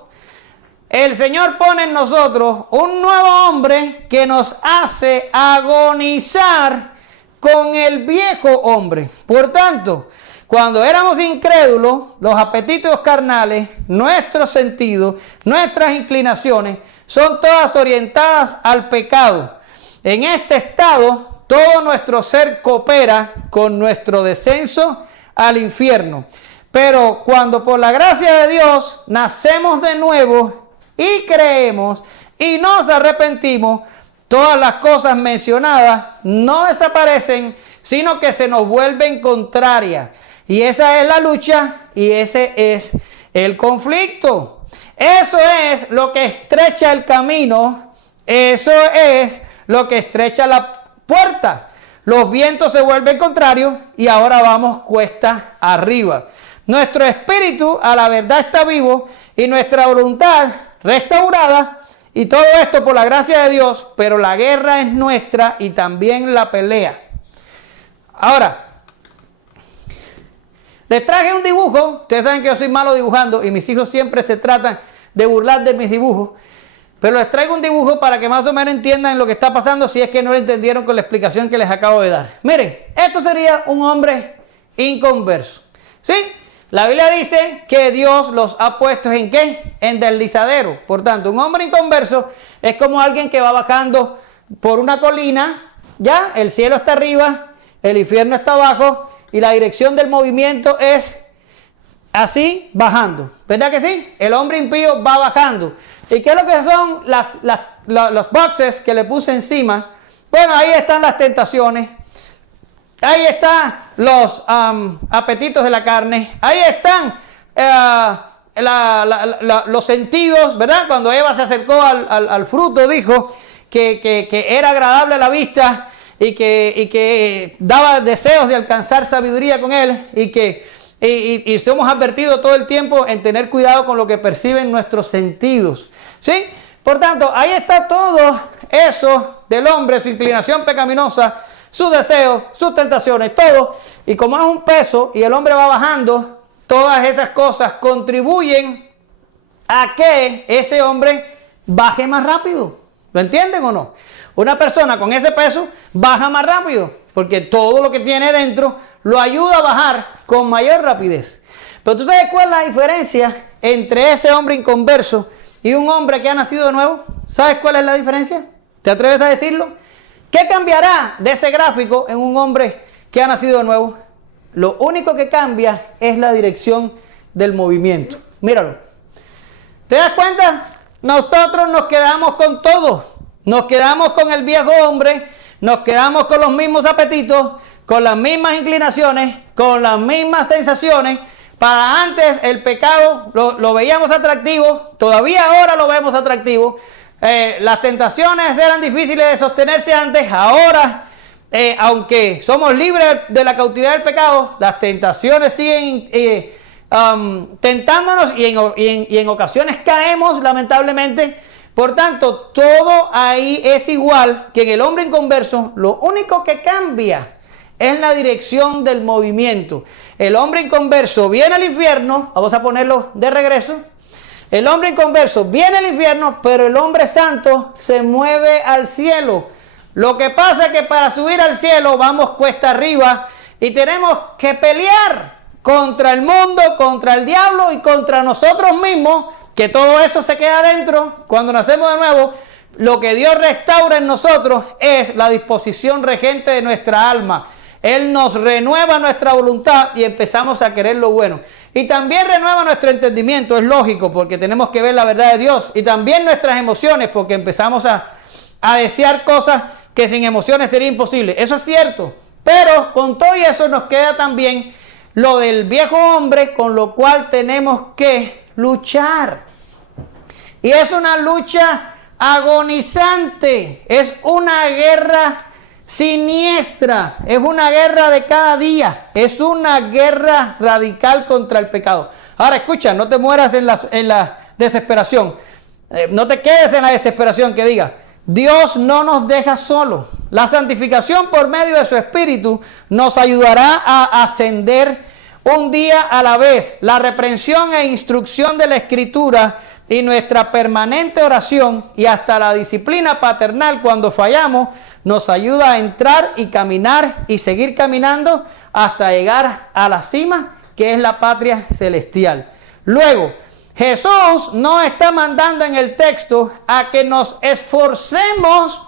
el Señor pone en nosotros un nuevo hombre que nos hace agonizar con el viejo hombre. Por tanto, cuando éramos incrédulos, los apetitos carnales, nuestros sentidos, nuestras inclinaciones, son todas orientadas al pecado. En este estado, todo nuestro ser coopera con nuestro descenso al infierno. Pero cuando por la gracia de Dios nacemos de nuevo y creemos y nos arrepentimos, todas las cosas mencionadas no desaparecen, sino que se nos vuelven contrarias. Y esa es la lucha y ese es el conflicto. Eso es lo que estrecha el camino, eso es lo que estrecha la puerta. Los vientos se vuelven contrarios y ahora vamos cuesta arriba. Nuestro espíritu a la verdad está vivo y nuestra voluntad restaurada, y todo esto por la gracia de Dios, pero la guerra es nuestra y también la pelea. Ahora, les traje un dibujo. Ustedes saben que yo soy malo dibujando y mis hijos siempre se tratan de burlar de mis dibujos. Pero les traigo un dibujo para que más o menos entiendan lo que está pasando, si es que no lo entendieron con la explicación que les acabo de dar. Miren, esto sería un hombre inconverso. ¿Sí? La Biblia dice que Dios los ha puesto ¿en qué? En deslizadero. Por tanto, un hombre inconverso es como alguien que va bajando por una colina. Ya, el cielo está arriba, el infierno está abajo, y la dirección del movimiento es así, bajando. ¿Verdad que sí? El hombre impío va bajando. ¿Y qué es lo que son los boxes que le puse encima? Bueno, ahí están las tentaciones. Ahí están los apetitos de la carne. Ahí están los sentidos, ¿verdad? Cuando Eva se acercó al fruto, dijo que era agradable a la vista y que daba deseos de alcanzar sabiduría con él y somos advertidos todo el tiempo en tener cuidado con lo que perciben nuestros sentidos, ¿sí? Por tanto, ahí está todo eso del hombre, su inclinación pecaminosa, sus deseos, sus tentaciones, todo. Y como es un peso y el hombre va bajando, todas esas cosas contribuyen a que ese hombre baje más rápido. ¿Lo entienden o no? Una persona con ese peso baja más rápido, porque todo lo que tiene dentro lo ayuda a bajar con mayor rapidez. Pero ¿tú sabes cuál es la diferencia entre ese hombre inconverso y un hombre que ha nacido de nuevo? ¿Sabes cuál es la diferencia? ¿Te atreves a decirlo? ¿Qué cambiará de ese gráfico en un hombre que ha nacido de nuevo? Lo único que cambia es la dirección del movimiento. Míralo. ¿Te das cuenta? Nosotros nos quedamos con todo. Nos quedamos con el viejo hombre, nos quedamos con los mismos apetitos, con las mismas inclinaciones, con las mismas sensaciones. Para antes el pecado lo veíamos atractivo, todavía ahora lo vemos atractivo. Las tentaciones eran difíciles de sostenerse antes, ahora, aunque somos libres de la cautividad del pecado, las tentaciones siguen tentándonos y en ocasiones caemos, lamentablemente. Por tanto, todo ahí es igual que en el hombre inconverso. Lo único que cambia es la dirección del movimiento. El hombre inconverso viene al infierno, vamos a ponerlo de regreso. El hombre inconverso viene al infierno, pero el hombre santo se mueve al cielo. Lo que pasa es que para subir al cielo vamos cuesta arriba y tenemos que pelear contra el mundo, contra el diablo y contra nosotros mismos, que todo eso se queda adentro. Cuando nacemos de nuevo, lo que Dios restaura en nosotros es la disposición regente de nuestra alma. Él nos renueva nuestra voluntad y empezamos a querer lo bueno. Y también renueva nuestro entendimiento, es lógico, porque tenemos que ver la verdad de Dios. Y también nuestras emociones, porque empezamos a desear cosas que sin emociones sería imposible. Eso es cierto. Pero con todo eso nos queda también lo del viejo hombre, con lo cual tenemos que luchar. Y es una lucha agonizante, es una guerra siniestra, es una guerra de cada día, es una guerra radical contra el pecado. Ahora escucha, no te mueras en la desesperación, no te quedes en la desesperación que diga, Dios no nos deja solos. La santificación por medio de su Espíritu nos ayudará a ascender un día a la vez. La reprensión e instrucción de la Escritura y nuestra permanente oración y hasta la disciplina paternal cuando fallamos nos ayuda a entrar y caminar y seguir caminando hasta llegar a la cima, que es la patria celestial. Luego, Jesús no está mandando en el texto a que nos esforcemos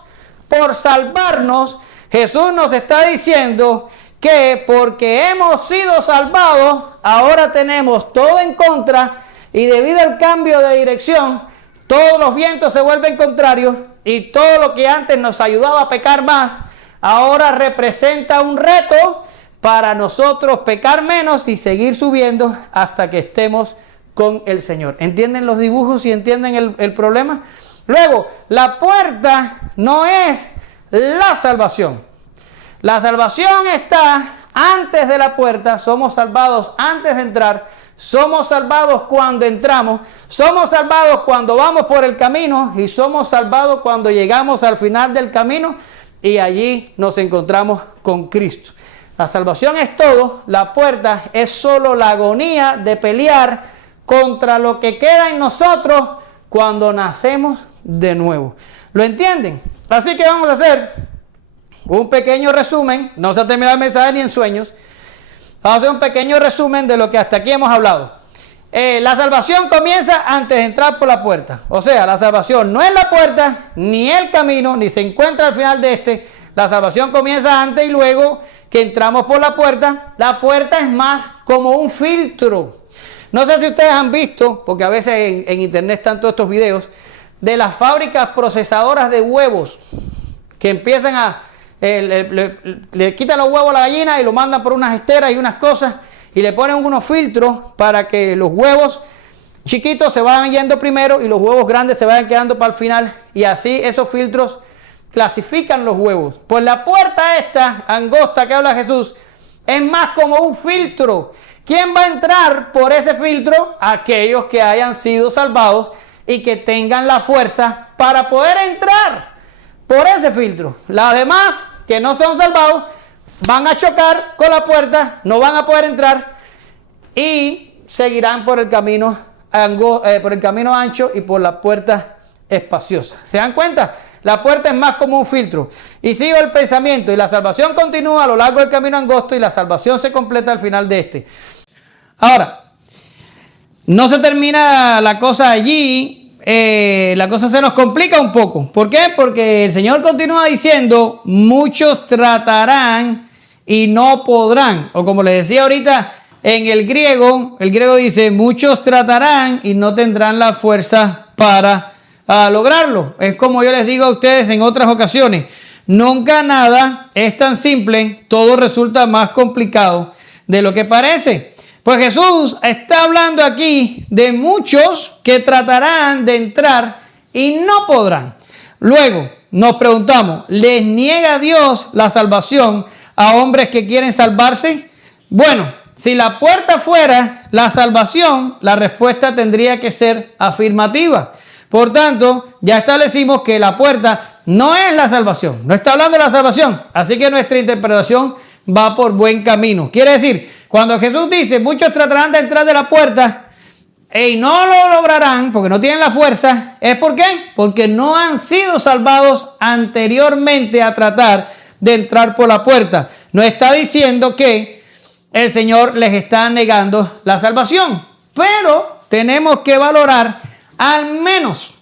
por salvarnos. Jesús nos está diciendo que porque hemos sido salvados, ahora tenemos todo en contra. Y debido al cambio de dirección, todos los vientos se vuelven contrarios y todo lo que antes nos ayudaba a pecar más, ahora representa un reto para nosotros pecar menos y seguir subiendo hasta que estemos con el Señor. ¿Entienden los dibujos y entienden el problema? Luego, la puerta no es la salvación. La salvación está antes de la puerta, somos salvados antes de entrar. Somos salvados cuando entramos, somos salvados cuando vamos por el camino y somos salvados cuando llegamos al final del camino y allí nos encontramos con Cristo. La salvación es todo, la puerta es solo la agonía de pelear contra lo que queda en nosotros cuando nacemos de nuevo. ¿Lo entienden? Así que vamos a hacer un pequeño resumen, no se ha terminado el mensaje ni en sueños. Vamos a hacer un pequeño resumen de lo que hasta aquí hemos hablado. La salvación comienza antes de entrar por la puerta. O sea, la salvación no es la puerta, ni el camino, ni se encuentra al final de este. La salvación comienza antes y luego que entramos por la puerta. La puerta es más como un filtro. No sé si ustedes han visto, porque a veces en internet están todos estos videos, de las fábricas procesadoras de huevos, que empiezan a... le quitan los huevos a la gallina y lo mandan por unas esteras y unas cosas y le ponen unos filtros para que los huevos chiquitos se van yendo primero y los huevos grandes se van quedando para el final. Y así esos filtros clasifican los huevos. Pues la puerta esta angosta que habla Jesús es más como un filtro. ¿Quién va a entrar por ese filtro? Aquellos que hayan sido salvados y que tengan la fuerza para poder entrar por ese filtro. Las demás que no son salvados van a chocar con la puerta, no van a poder entrar y seguirán por el camino ancho y por la puerta espaciosa. ¿Se dan cuenta? La puerta es más como un filtro. Y sigo el pensamiento y la salvación continúa a lo largo del camino angosto y la salvación se completa al final de este. Ahora, no se termina la cosa allí. La cosa se nos complica un poco. ¿Por qué? Porque el Señor continúa diciendo, muchos tratarán y no podrán. O como les decía ahorita, en el griego dice, muchos tratarán y no tendrán la fuerza para lograrlo. Es como yo les digo a ustedes en otras ocasiones, nunca nada es tan simple, todo resulta más complicado de lo que parece. Pues Jesús está hablando aquí de muchos que tratarán de entrar y no podrán. Luego nos preguntamos, ¿les niega Dios la salvación a hombres que quieren salvarse? Bueno, si la puerta fuera la salvación, la respuesta tendría que ser afirmativa. Por tanto, ya establecimos que la puerta no es la salvación, no está hablando de la salvación. Así que nuestra interpretación va por buen camino. Quiere decir, cuando Jesús dice, muchos tratarán de entrar de la puerta y no lo lograrán porque no tienen la fuerza, ¿es por qué? Porque no han sido salvados anteriormente a tratar de entrar por la puerta. No está diciendo que el Señor les está negando la salvación, pero tenemos que valorar al menos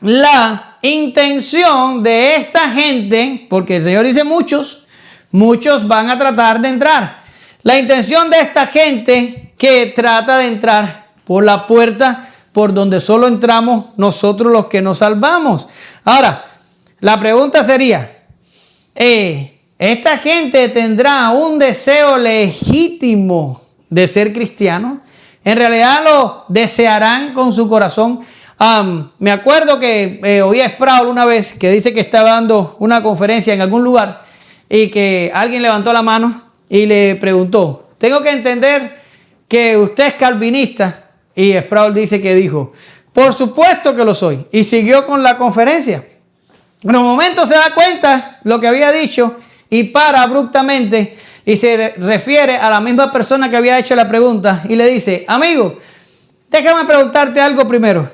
la intención de esta gente, porque el Señor dice muchos van a tratar de entrar. La intención de esta gente que trata de entrar por la puerta por donde solo entramos nosotros los que nos salvamos. Ahora, la pregunta sería, ¿esta gente tendrá un deseo legítimo de ser cristiano? ¿En realidad lo desearán con su corazón? Me acuerdo que oí a Sproul una vez que dice que estaba dando una conferencia en algún lugar y que alguien levantó la mano y le preguntó, tengo que entender que usted es calvinista. Y Sproul dice que dijo, por supuesto que lo soy. Y siguió con la conferencia. En un momento se da cuenta lo que había dicho y para abruptamente y se refiere a la misma persona que había hecho la pregunta y le dice, amigo, déjame preguntarte algo primero.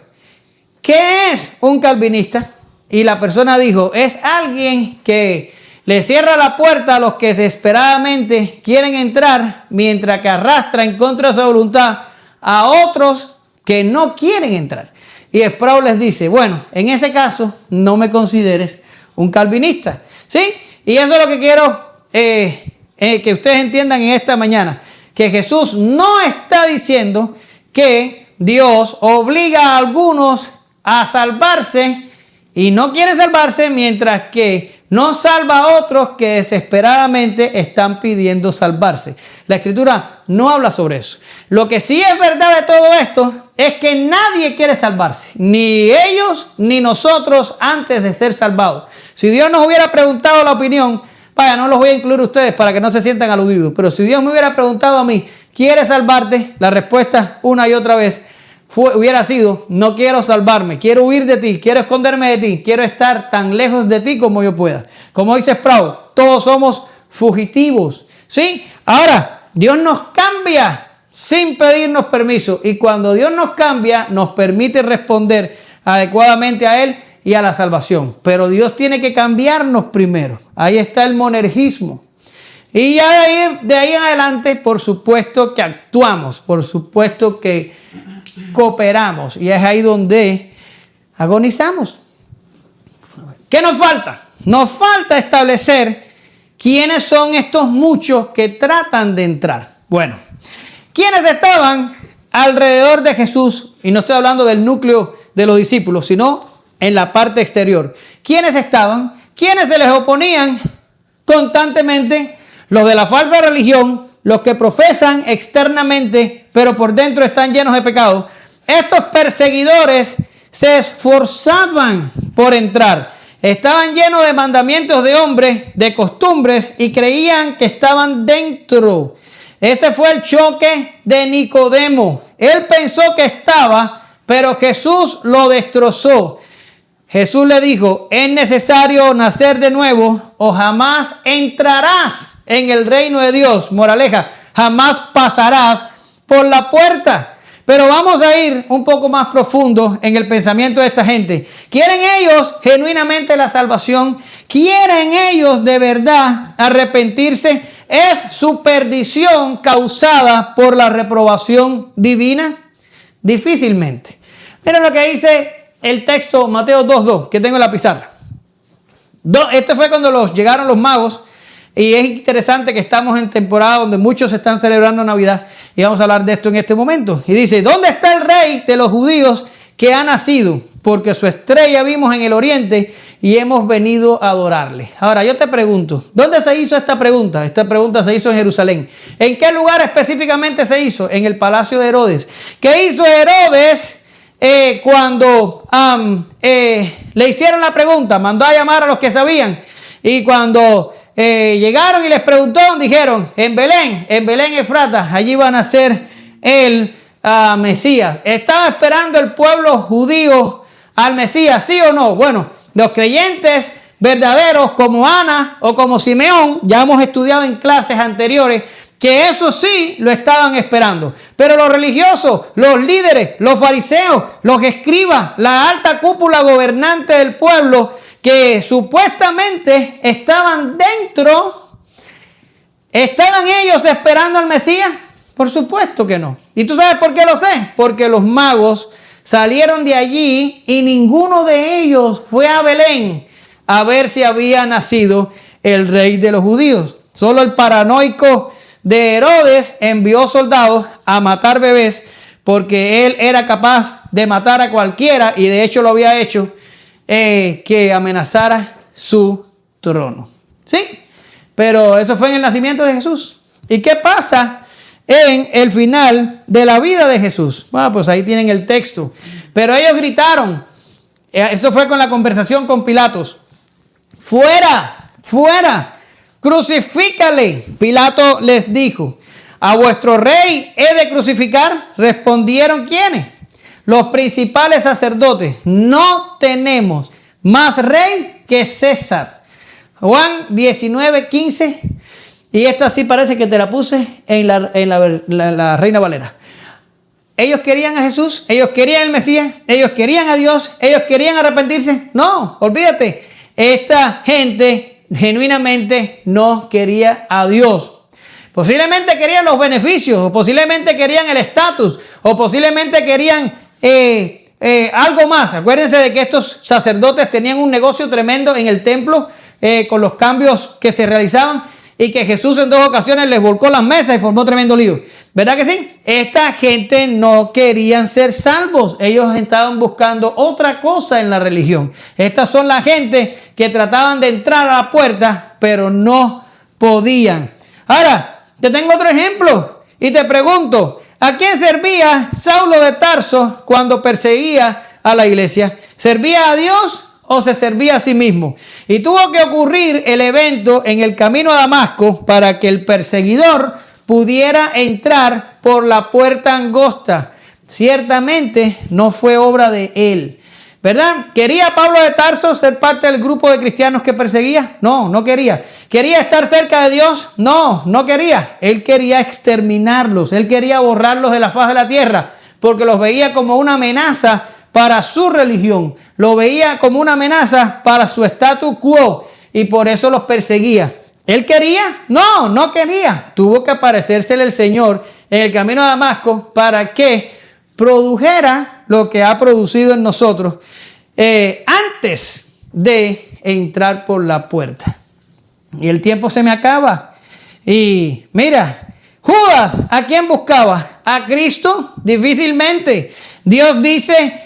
¿Qué es un calvinista? Y la persona dijo, es alguien que le cierra la puerta a los que desesperadamente quieren entrar, mientras que arrastra en contra de su voluntad a otros que no quieren entrar. Y Sproul les dice, bueno, en ese caso no me consideres un calvinista. ¿Sí? Y eso es lo que quiero que ustedes entiendan en esta mañana. Que Jesús no está diciendo que Dios obliga a algunos a salvarse y no quiere salvarse, mientras que no salva a otros que desesperadamente están pidiendo salvarse. La Escritura no habla sobre eso. Lo que sí es verdad de todo esto es que nadie quiere salvarse, ni ellos ni nosotros antes de ser salvados. Si Dios nos hubiera preguntado la opinión, vaya, no los voy a incluir ustedes para que no se sientan aludidos, pero si Dios me hubiera preguntado a mí, ¿quieres salvarte? La respuesta una y otra vez hubiera sido, no quiero salvarme, quiero huir de ti, quiero esconderme de ti, quiero estar tan lejos de ti como yo pueda. Como dice Sproul, todos somos fugitivos, ¿sí? Ahora, Dios nos cambia sin pedirnos permiso y cuando Dios nos cambia, nos permite responder adecuadamente a Él y a la salvación. Pero Dios tiene que cambiarnos primero. Ahí está el monergismo. Y ya de ahí en adelante, por supuesto que actuamos, por supuesto que cooperamos. Y es ahí donde agonizamos. ¿Qué nos falta? Nos falta establecer quiénes son estos muchos que tratan de entrar. Bueno, ¿quiénes estaban alrededor de Jesús? Y no estoy hablando del núcleo de los discípulos, sino en la parte exterior. ¿Quiénes estaban? ¿Quiénes se les oponían constantemente? Los de la falsa religión, los que profesan externamente, pero por dentro están llenos de pecado. estos perseguidores se esforzaban por entrar. Estaban llenos de mandamientos de hombres, de costumbres, y creían que estaban dentro. Ese fue el choque de Nicodemo. Él pensó que estaba, pero Jesús lo destrozó. Jesús le dijo, es necesario nacer de nuevo o jamás entrarás en el reino de Dios. Moraleja, jamás pasarás por la puerta. Pero vamos a ir un poco más profundo en el pensamiento de esta gente. ¿Quieren ellos genuinamente la salvación? ¿Quieren ellos de verdad arrepentirse? ¿Es su perdición causada por la reprobación divina? Difícilmente. Miren lo que dice el texto Mateo 2:2, que tengo en la pizarra. Esto fue cuando llegaron los magos. Y es interesante que estamos en temporada donde muchos están celebrando Navidad. Y vamos a hablar de esto en este momento. Y dice, ¿dónde está el rey de los judíos que ha nacido? Porque su estrella vimos en el oriente y hemos venido a adorarle. Ahora yo te pregunto, ¿dónde se hizo esta pregunta? Esta pregunta se hizo en Jerusalén. ¿En qué lugar específicamente se hizo? En el palacio de Herodes. ¿Qué hizo Herodes cuando le hicieron la pregunta? Mandó a llamar a los que sabían. Y cuando llegaron y les preguntó, dijeron, en Belén Efrata, allí van a nacer el Mesías. ¿Estaba esperando el pueblo judío al Mesías, sí o no? Bueno, los creyentes verdaderos como Ana o como Simeón, ya hemos estudiado en clases anteriores, que eso sí lo estaban esperando. Pero los religiosos, los líderes, los fariseos, los escribas, la alta cúpula gobernante del pueblo, que supuestamente estaban dentro, ¿estaban ellos esperando al Mesías? Por supuesto que no. ¿Y tú sabes por qué lo sé? Porque los magos salieron de allí y ninguno de ellos fue a Belén a ver si había nacido el rey de los judíos. Solo el paranoico de Herodes envió soldados a matar bebés porque él era capaz de matar a cualquiera y de hecho lo había hecho. Que amenazara su trono. ¿Sí? Pero eso fue en el nacimiento de Jesús. ¿Y qué pasa en el final de la vida de Jesús? Bueno, pues ahí tienen el texto. Pero ellos gritaron. Esto fue con la conversación con Pilatos. ¡Fuera! ¡Fuera! ¡Crucifícale! Pilato les dijo, ¿a vuestro rey he de crucificar? Respondieron, ¿quiénes? Los principales sacerdotes. No tenemos más rey que César. Juan 19:15. Y esta sí parece que te la puse en la Reina Valera. Ellos querían a Jesús, ellos querían el Mesías, ellos querían a Dios, ellos querían arrepentirse. No, olvídate. Esta gente genuinamente no quería a Dios. Posiblemente querían los beneficios, o posiblemente querían el estatus, o posiblemente querían algo más. Acuérdense de que estos sacerdotes tenían un negocio tremendo en el templo con los cambios que se realizaban y que Jesús en 2 ocasiones les volcó las mesas y formó tremendo lío. ¿Verdad que sí? Esta gente no querían ser salvos. Ellos estaban buscando otra cosa en la religión. Estas son la gente que trataban de entrar a la puerta, pero no podían. Ahora, te tengo otro ejemplo y te pregunto, ¿a quién servía Saulo de Tarso cuando perseguía a la iglesia? ¿Servía a Dios o se servía a sí mismo? Y tuvo que ocurrir el evento en el camino a Damasco para que el perseguidor pudiera entrar por la puerta angosta. Ciertamente no fue obra de él, ¿verdad? ¿Quería Pablo de Tarso ser parte del grupo de cristianos que perseguía? No, no quería. ¿Quería estar cerca de Dios? No, no quería. Él quería exterminarlos. Él quería borrarlos de la faz de la tierra porque los veía como una amenaza para su religión. Lo veía como una amenaza para su status quo y por eso los perseguía. ¿Él quería? No, no quería. Tuvo que aparecérsele el Señor en el camino a Damasco para que produjera lo que ha producido en nosotros antes de entrar por la puerta. Y el tiempo se me acaba. Y mira, Judas, ¿a quién buscaba? ¿A Cristo? Difícilmente. Dios dice,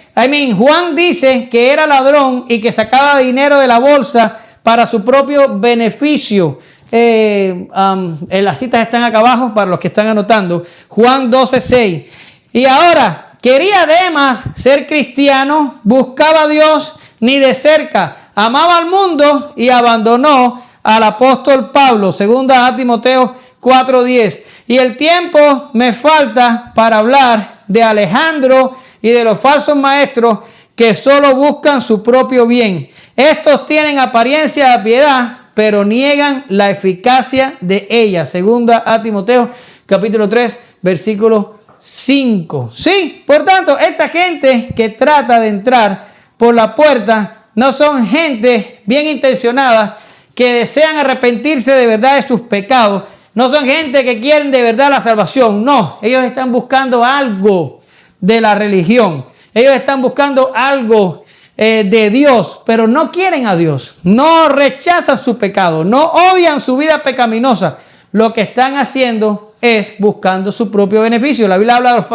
Juan dice que era ladrón y que sacaba dinero de la bolsa para su propio beneficio. Las citas están acá abajo para los que están anotando. Juan 12:6. Y ahora, quería Demas ser cristiano, buscaba a Dios ni de cerca, amaba al mundo y abandonó al apóstol Pablo, segunda a Timoteo 4:10. Y el tiempo me falta para hablar de Alejandro y de los falsos maestros que solo buscan su propio bien. Estos tienen apariencia de piedad, pero niegan la eficacia de ella. Segunda a Timoteo capítulo 3, versículo 5. Sí, por tanto, esta gente que trata de entrar por la puerta no son gente bien intencionada que desean arrepentirse de verdad de sus pecados. No son gente que quieren de verdad la salvación. No, ellos están buscando algo de la religión. Ellos están buscando algo de Dios, pero no quieren a Dios. No rechazan su pecado. No odian su vida pecaminosa. Lo que están haciendo es buscando su propio beneficio. La Biblia habla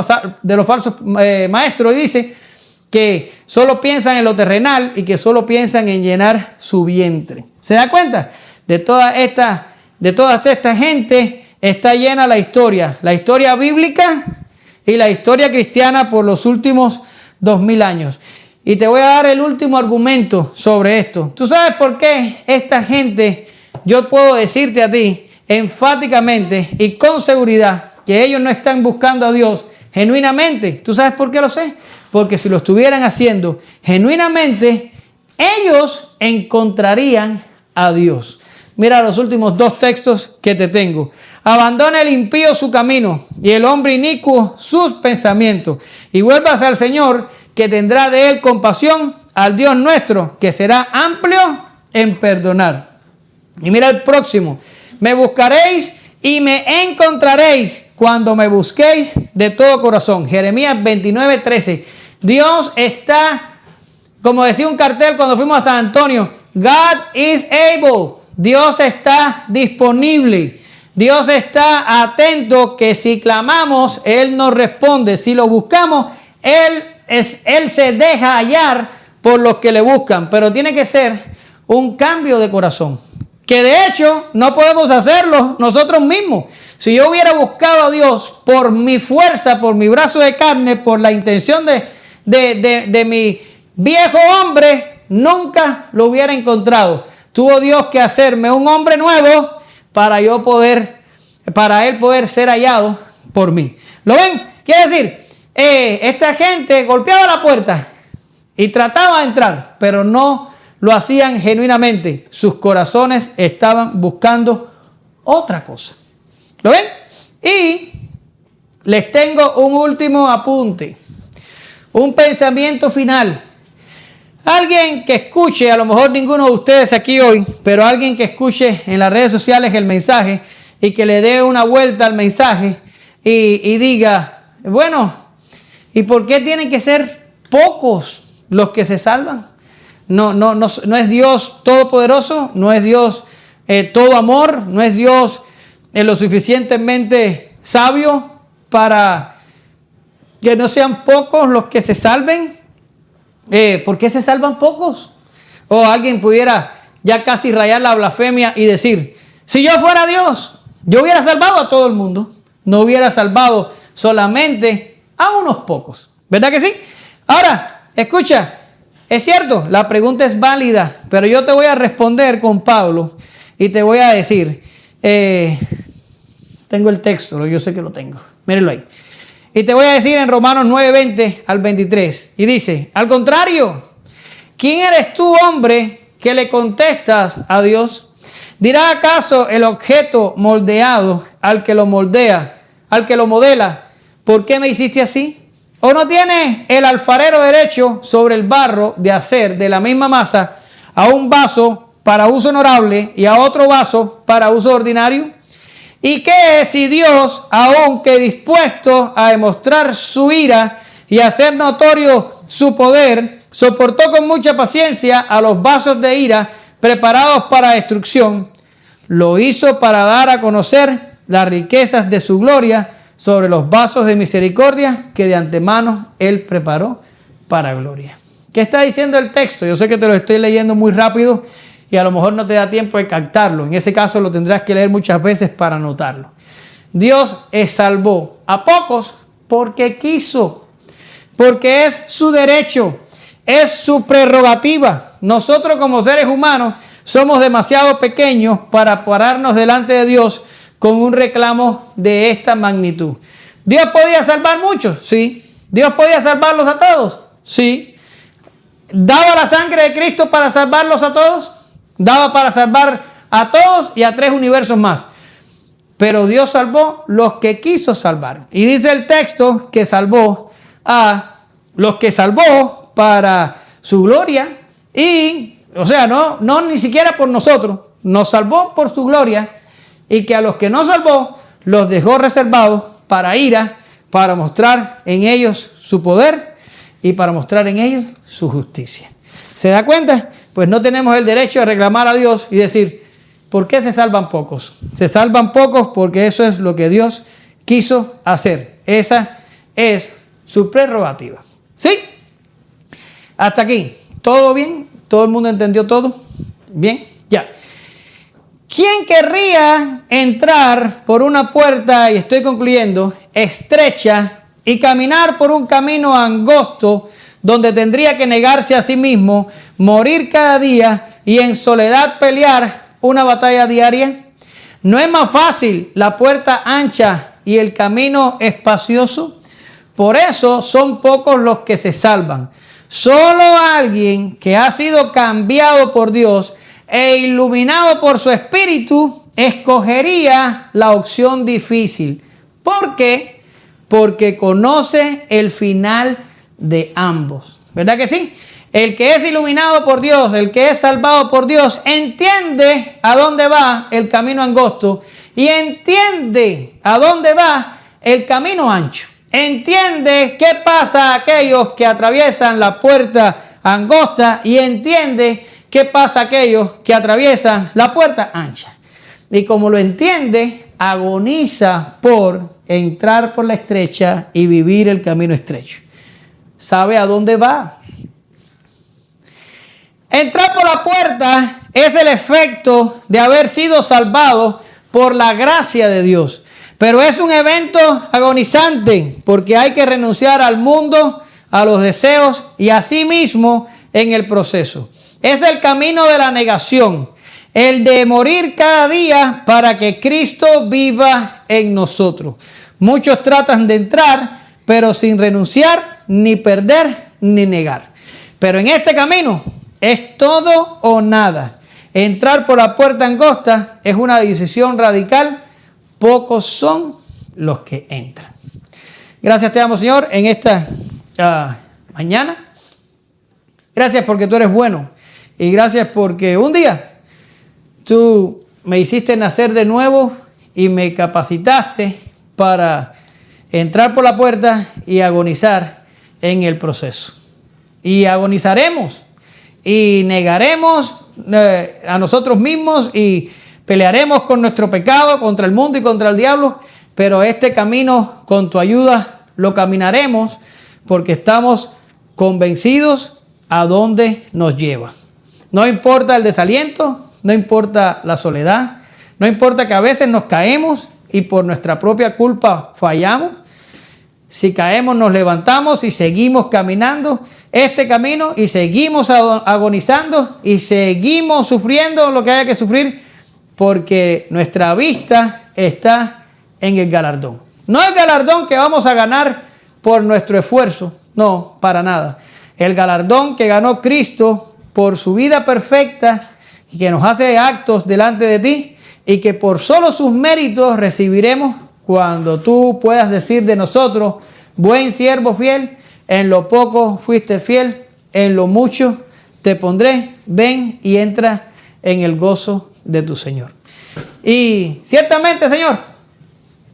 de los falsos maestros y dice que solo piensan en lo terrenal y que solo piensan en llenar su vientre. ¿Se da cuenta? De toda esta gente está llena la historia bíblica y la historia cristiana por los últimos 2000 años. Y te voy a dar el último argumento sobre esto. ¿Tú sabes por qué esta gente, yo puedo decirte a ti enfáticamente y con seguridad que ellos no están buscando a Dios genuinamente? ¿Tú sabes por qué lo sé? Porque si lo estuvieran haciendo genuinamente, ellos encontrarían a Dios. Mira los últimos dos textos que te tengo. Abandona el impío su camino y el hombre inicuo sus pensamientos, y vuélvase al Señor, que tendrá de él compasión, al Dios nuestro, que será amplio en perdonar. Y mira el próximo. Me buscaréis y me encontraréis cuando me busquéis de todo corazón. Jeremías 29:13. Dios está, como decía un cartel cuando fuimos a San Antonio, God is able. Dios está disponible. Dios está atento, que si clamamos, Él nos responde. Si lo buscamos, Él se deja hallar por los que le buscan. Pero tiene que ser un cambio de corazón, que de hecho no podemos hacerlo nosotros mismos. Si yo hubiera buscado a Dios por mi fuerza, por mi brazo de carne, por la intención de mi viejo hombre, nunca lo hubiera encontrado. Tuvo Dios que hacerme un hombre nuevo para Él poder ser hallado por mí. ¿Lo ven? Quiere decir, esta gente golpeaba la puerta y trataba de entrar, pero no lo hacían genuinamente. Sus corazones estaban buscando otra cosa. ¿Lo ven? Y les tengo un último apunte, un pensamiento final. Alguien que escuche, a lo mejor ninguno de ustedes aquí hoy, pero alguien que escuche en las redes sociales el mensaje y que le dé una vuelta al mensaje y diga, bueno, ¿y por qué tienen que ser pocos los que se salvan? No es Dios todopoderoso, no es Dios todo amor, no es Dios lo suficientemente sabio para que no sean pocos los que se salven. ¿Por qué se salvan pocos? O alguien pudiera ya casi rayar la blasfemia y decir, si yo fuera Dios, yo hubiera salvado a todo el mundo, no hubiera salvado solamente a unos pocos. ¿Verdad que sí? Ahora, escucha, es cierto, la pregunta es válida, pero yo te voy a responder con Pablo y te voy a decir, tengo el texto, yo sé que lo tengo, mírenlo ahí. Y te voy a decir en Romanos 9:20 al 23. Y dice, al contrario, ¿quién eres tú, hombre, que le contestas a Dios? ¿Dirá acaso el objeto moldeado al que lo moldea, al que lo modela, ¿por qué me hiciste así? ¿O no tiene el alfarero derecho sobre el barro de hacer de la misma masa a un vaso para uso honorable y a otro vaso para uso ordinario? ¿Y qué si Dios, aunque dispuesto a demostrar su ira y hacer notorio su poder, soportó con mucha paciencia a los vasos de ira preparados para destrucción, lo hizo para dar a conocer las riquezas de su gloria sobre los vasos de misericordia que de antemano Él preparó para gloria? ¿Qué está diciendo el texto? Yo sé que te lo estoy leyendo muy rápido y a lo mejor no te da tiempo de captarlo. En ese caso lo tendrás que leer muchas veces para notarlo. Dios salvó a pocos porque quiso. porque es su derecho, es su prerrogativa. Nosotros como seres humanos somos demasiado pequeños para pararnos delante de Dios con un reclamo de esta magnitud. ¿Dios podía salvar muchos? Sí. ¿Dios podía salvarlos a todos? Sí. ¿Daba la sangre de Cristo para salvarlos a todos? Daba para salvar a todos y a 3 universos más. Pero Dios salvó los que quiso salvar. Y dice el texto que salvó a los que salvó para su gloria. Y, o sea, no ni siquiera por nosotros. Nos salvó por su gloria. Y que a los que no salvó, los dejó reservados para ira, para mostrar en ellos su poder y para mostrar en ellos su justicia. ¿Se da cuenta? Pues no tenemos el derecho de reclamar a Dios y decir, ¿por qué se salvan pocos? Se salvan pocos porque eso es lo que Dios quiso hacer. Esa es su prerrogativa. ¿Sí? Hasta aquí. ¿Todo bien? ¿Todo el mundo entendió todo? ¿Bien? Ya. ¿Quién querría entrar por una puerta, y estoy concluyendo, estrecha y caminar por un camino angosto donde tendría que negarse a sí mismo, morir cada día y en soledad pelear una batalla diaria? ¿No es más fácil la puerta ancha y el camino espacioso? Por eso son pocos los que se salvan. Solo alguien que ha sido cambiado por Dios e iluminado por su espíritu escogería la opción difícil. ¿Por qué? Porque conoce el final de ambos. ¿Verdad que sí? El que es iluminado por Dios, el que es salvado por Dios, entiende a dónde va el camino angosto y entiende a dónde va el camino ancho. Entiende qué pasa a aquellos que atraviesan la puerta angosta y entiende qué pasa a aquellos que atraviesan la puerta ancha. Y como lo entiende, agoniza por entrar por la estrecha y vivir el camino estrecho. ¿Sabe a dónde va? Entrar por la puerta es el efecto de haber sido salvado por la gracia de Dios. Pero es un evento agonizante porque hay que renunciar al mundo, a los deseos y a sí mismo en el proceso. Es el camino de la negación, el de morir cada día para que Cristo viva en nosotros. Muchos tratan de entrar, pero sin renunciar, ni perder, ni negar. Pero en este camino es todo o nada. Entrar por la puerta angosta es una decisión radical. Pocos son los que entran. Gracias te damos, Señor, en esta mañana. Gracias porque tú eres bueno. Y gracias porque un día tú me hiciste nacer de nuevo y me capacitaste para entrar por la puerta y agonizar en el proceso. Y agonizaremos y negaremos a nosotros mismos y pelearemos con nuestro pecado, contra el mundo y contra el diablo, pero este camino con tu ayuda lo caminaremos porque estamos convencidos a dónde nos lleva. No importa el desaliento, no importa la soledad, no importa que a veces nos caemos y por nuestra propia culpa fallamos. Si caemos, nos levantamos y seguimos caminando este camino y seguimos agonizando y seguimos sufriendo lo que haya que sufrir porque nuestra vista está en el galardón. No el galardón que vamos a ganar por nuestro esfuerzo, no, para nada. El galardón que ganó Cristo por su vida perfecta y que nos hace actos delante de ti y que por solo sus méritos recibiremos cuando tú puedas decir de nosotros, buen siervo fiel, en lo poco fuiste fiel, en lo mucho te pondré, ven y entra en el gozo de tu Señor. Y ciertamente, Señor,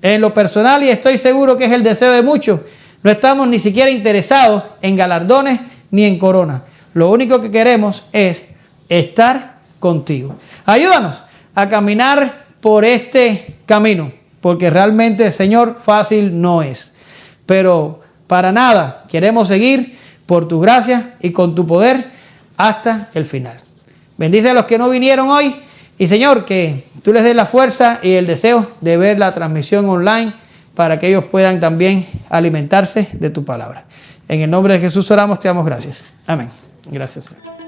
en lo personal, y estoy seguro que es el deseo de muchos, no estamos ni siquiera interesados en galardones ni en corona. Lo único que queremos es estar contigo. Ayúdanos a caminar por este camino, porque realmente, Señor, fácil no es. Pero para nada queremos seguir por tu gracia y con tu poder hasta el final. Bendice a los que no vinieron hoy y, Señor, que tú les des la fuerza y el deseo de ver la transmisión online para que ellos puedan también alimentarse de tu palabra. En el nombre de Jesús oramos, te damos gracias. Amén. Gracias, Señor.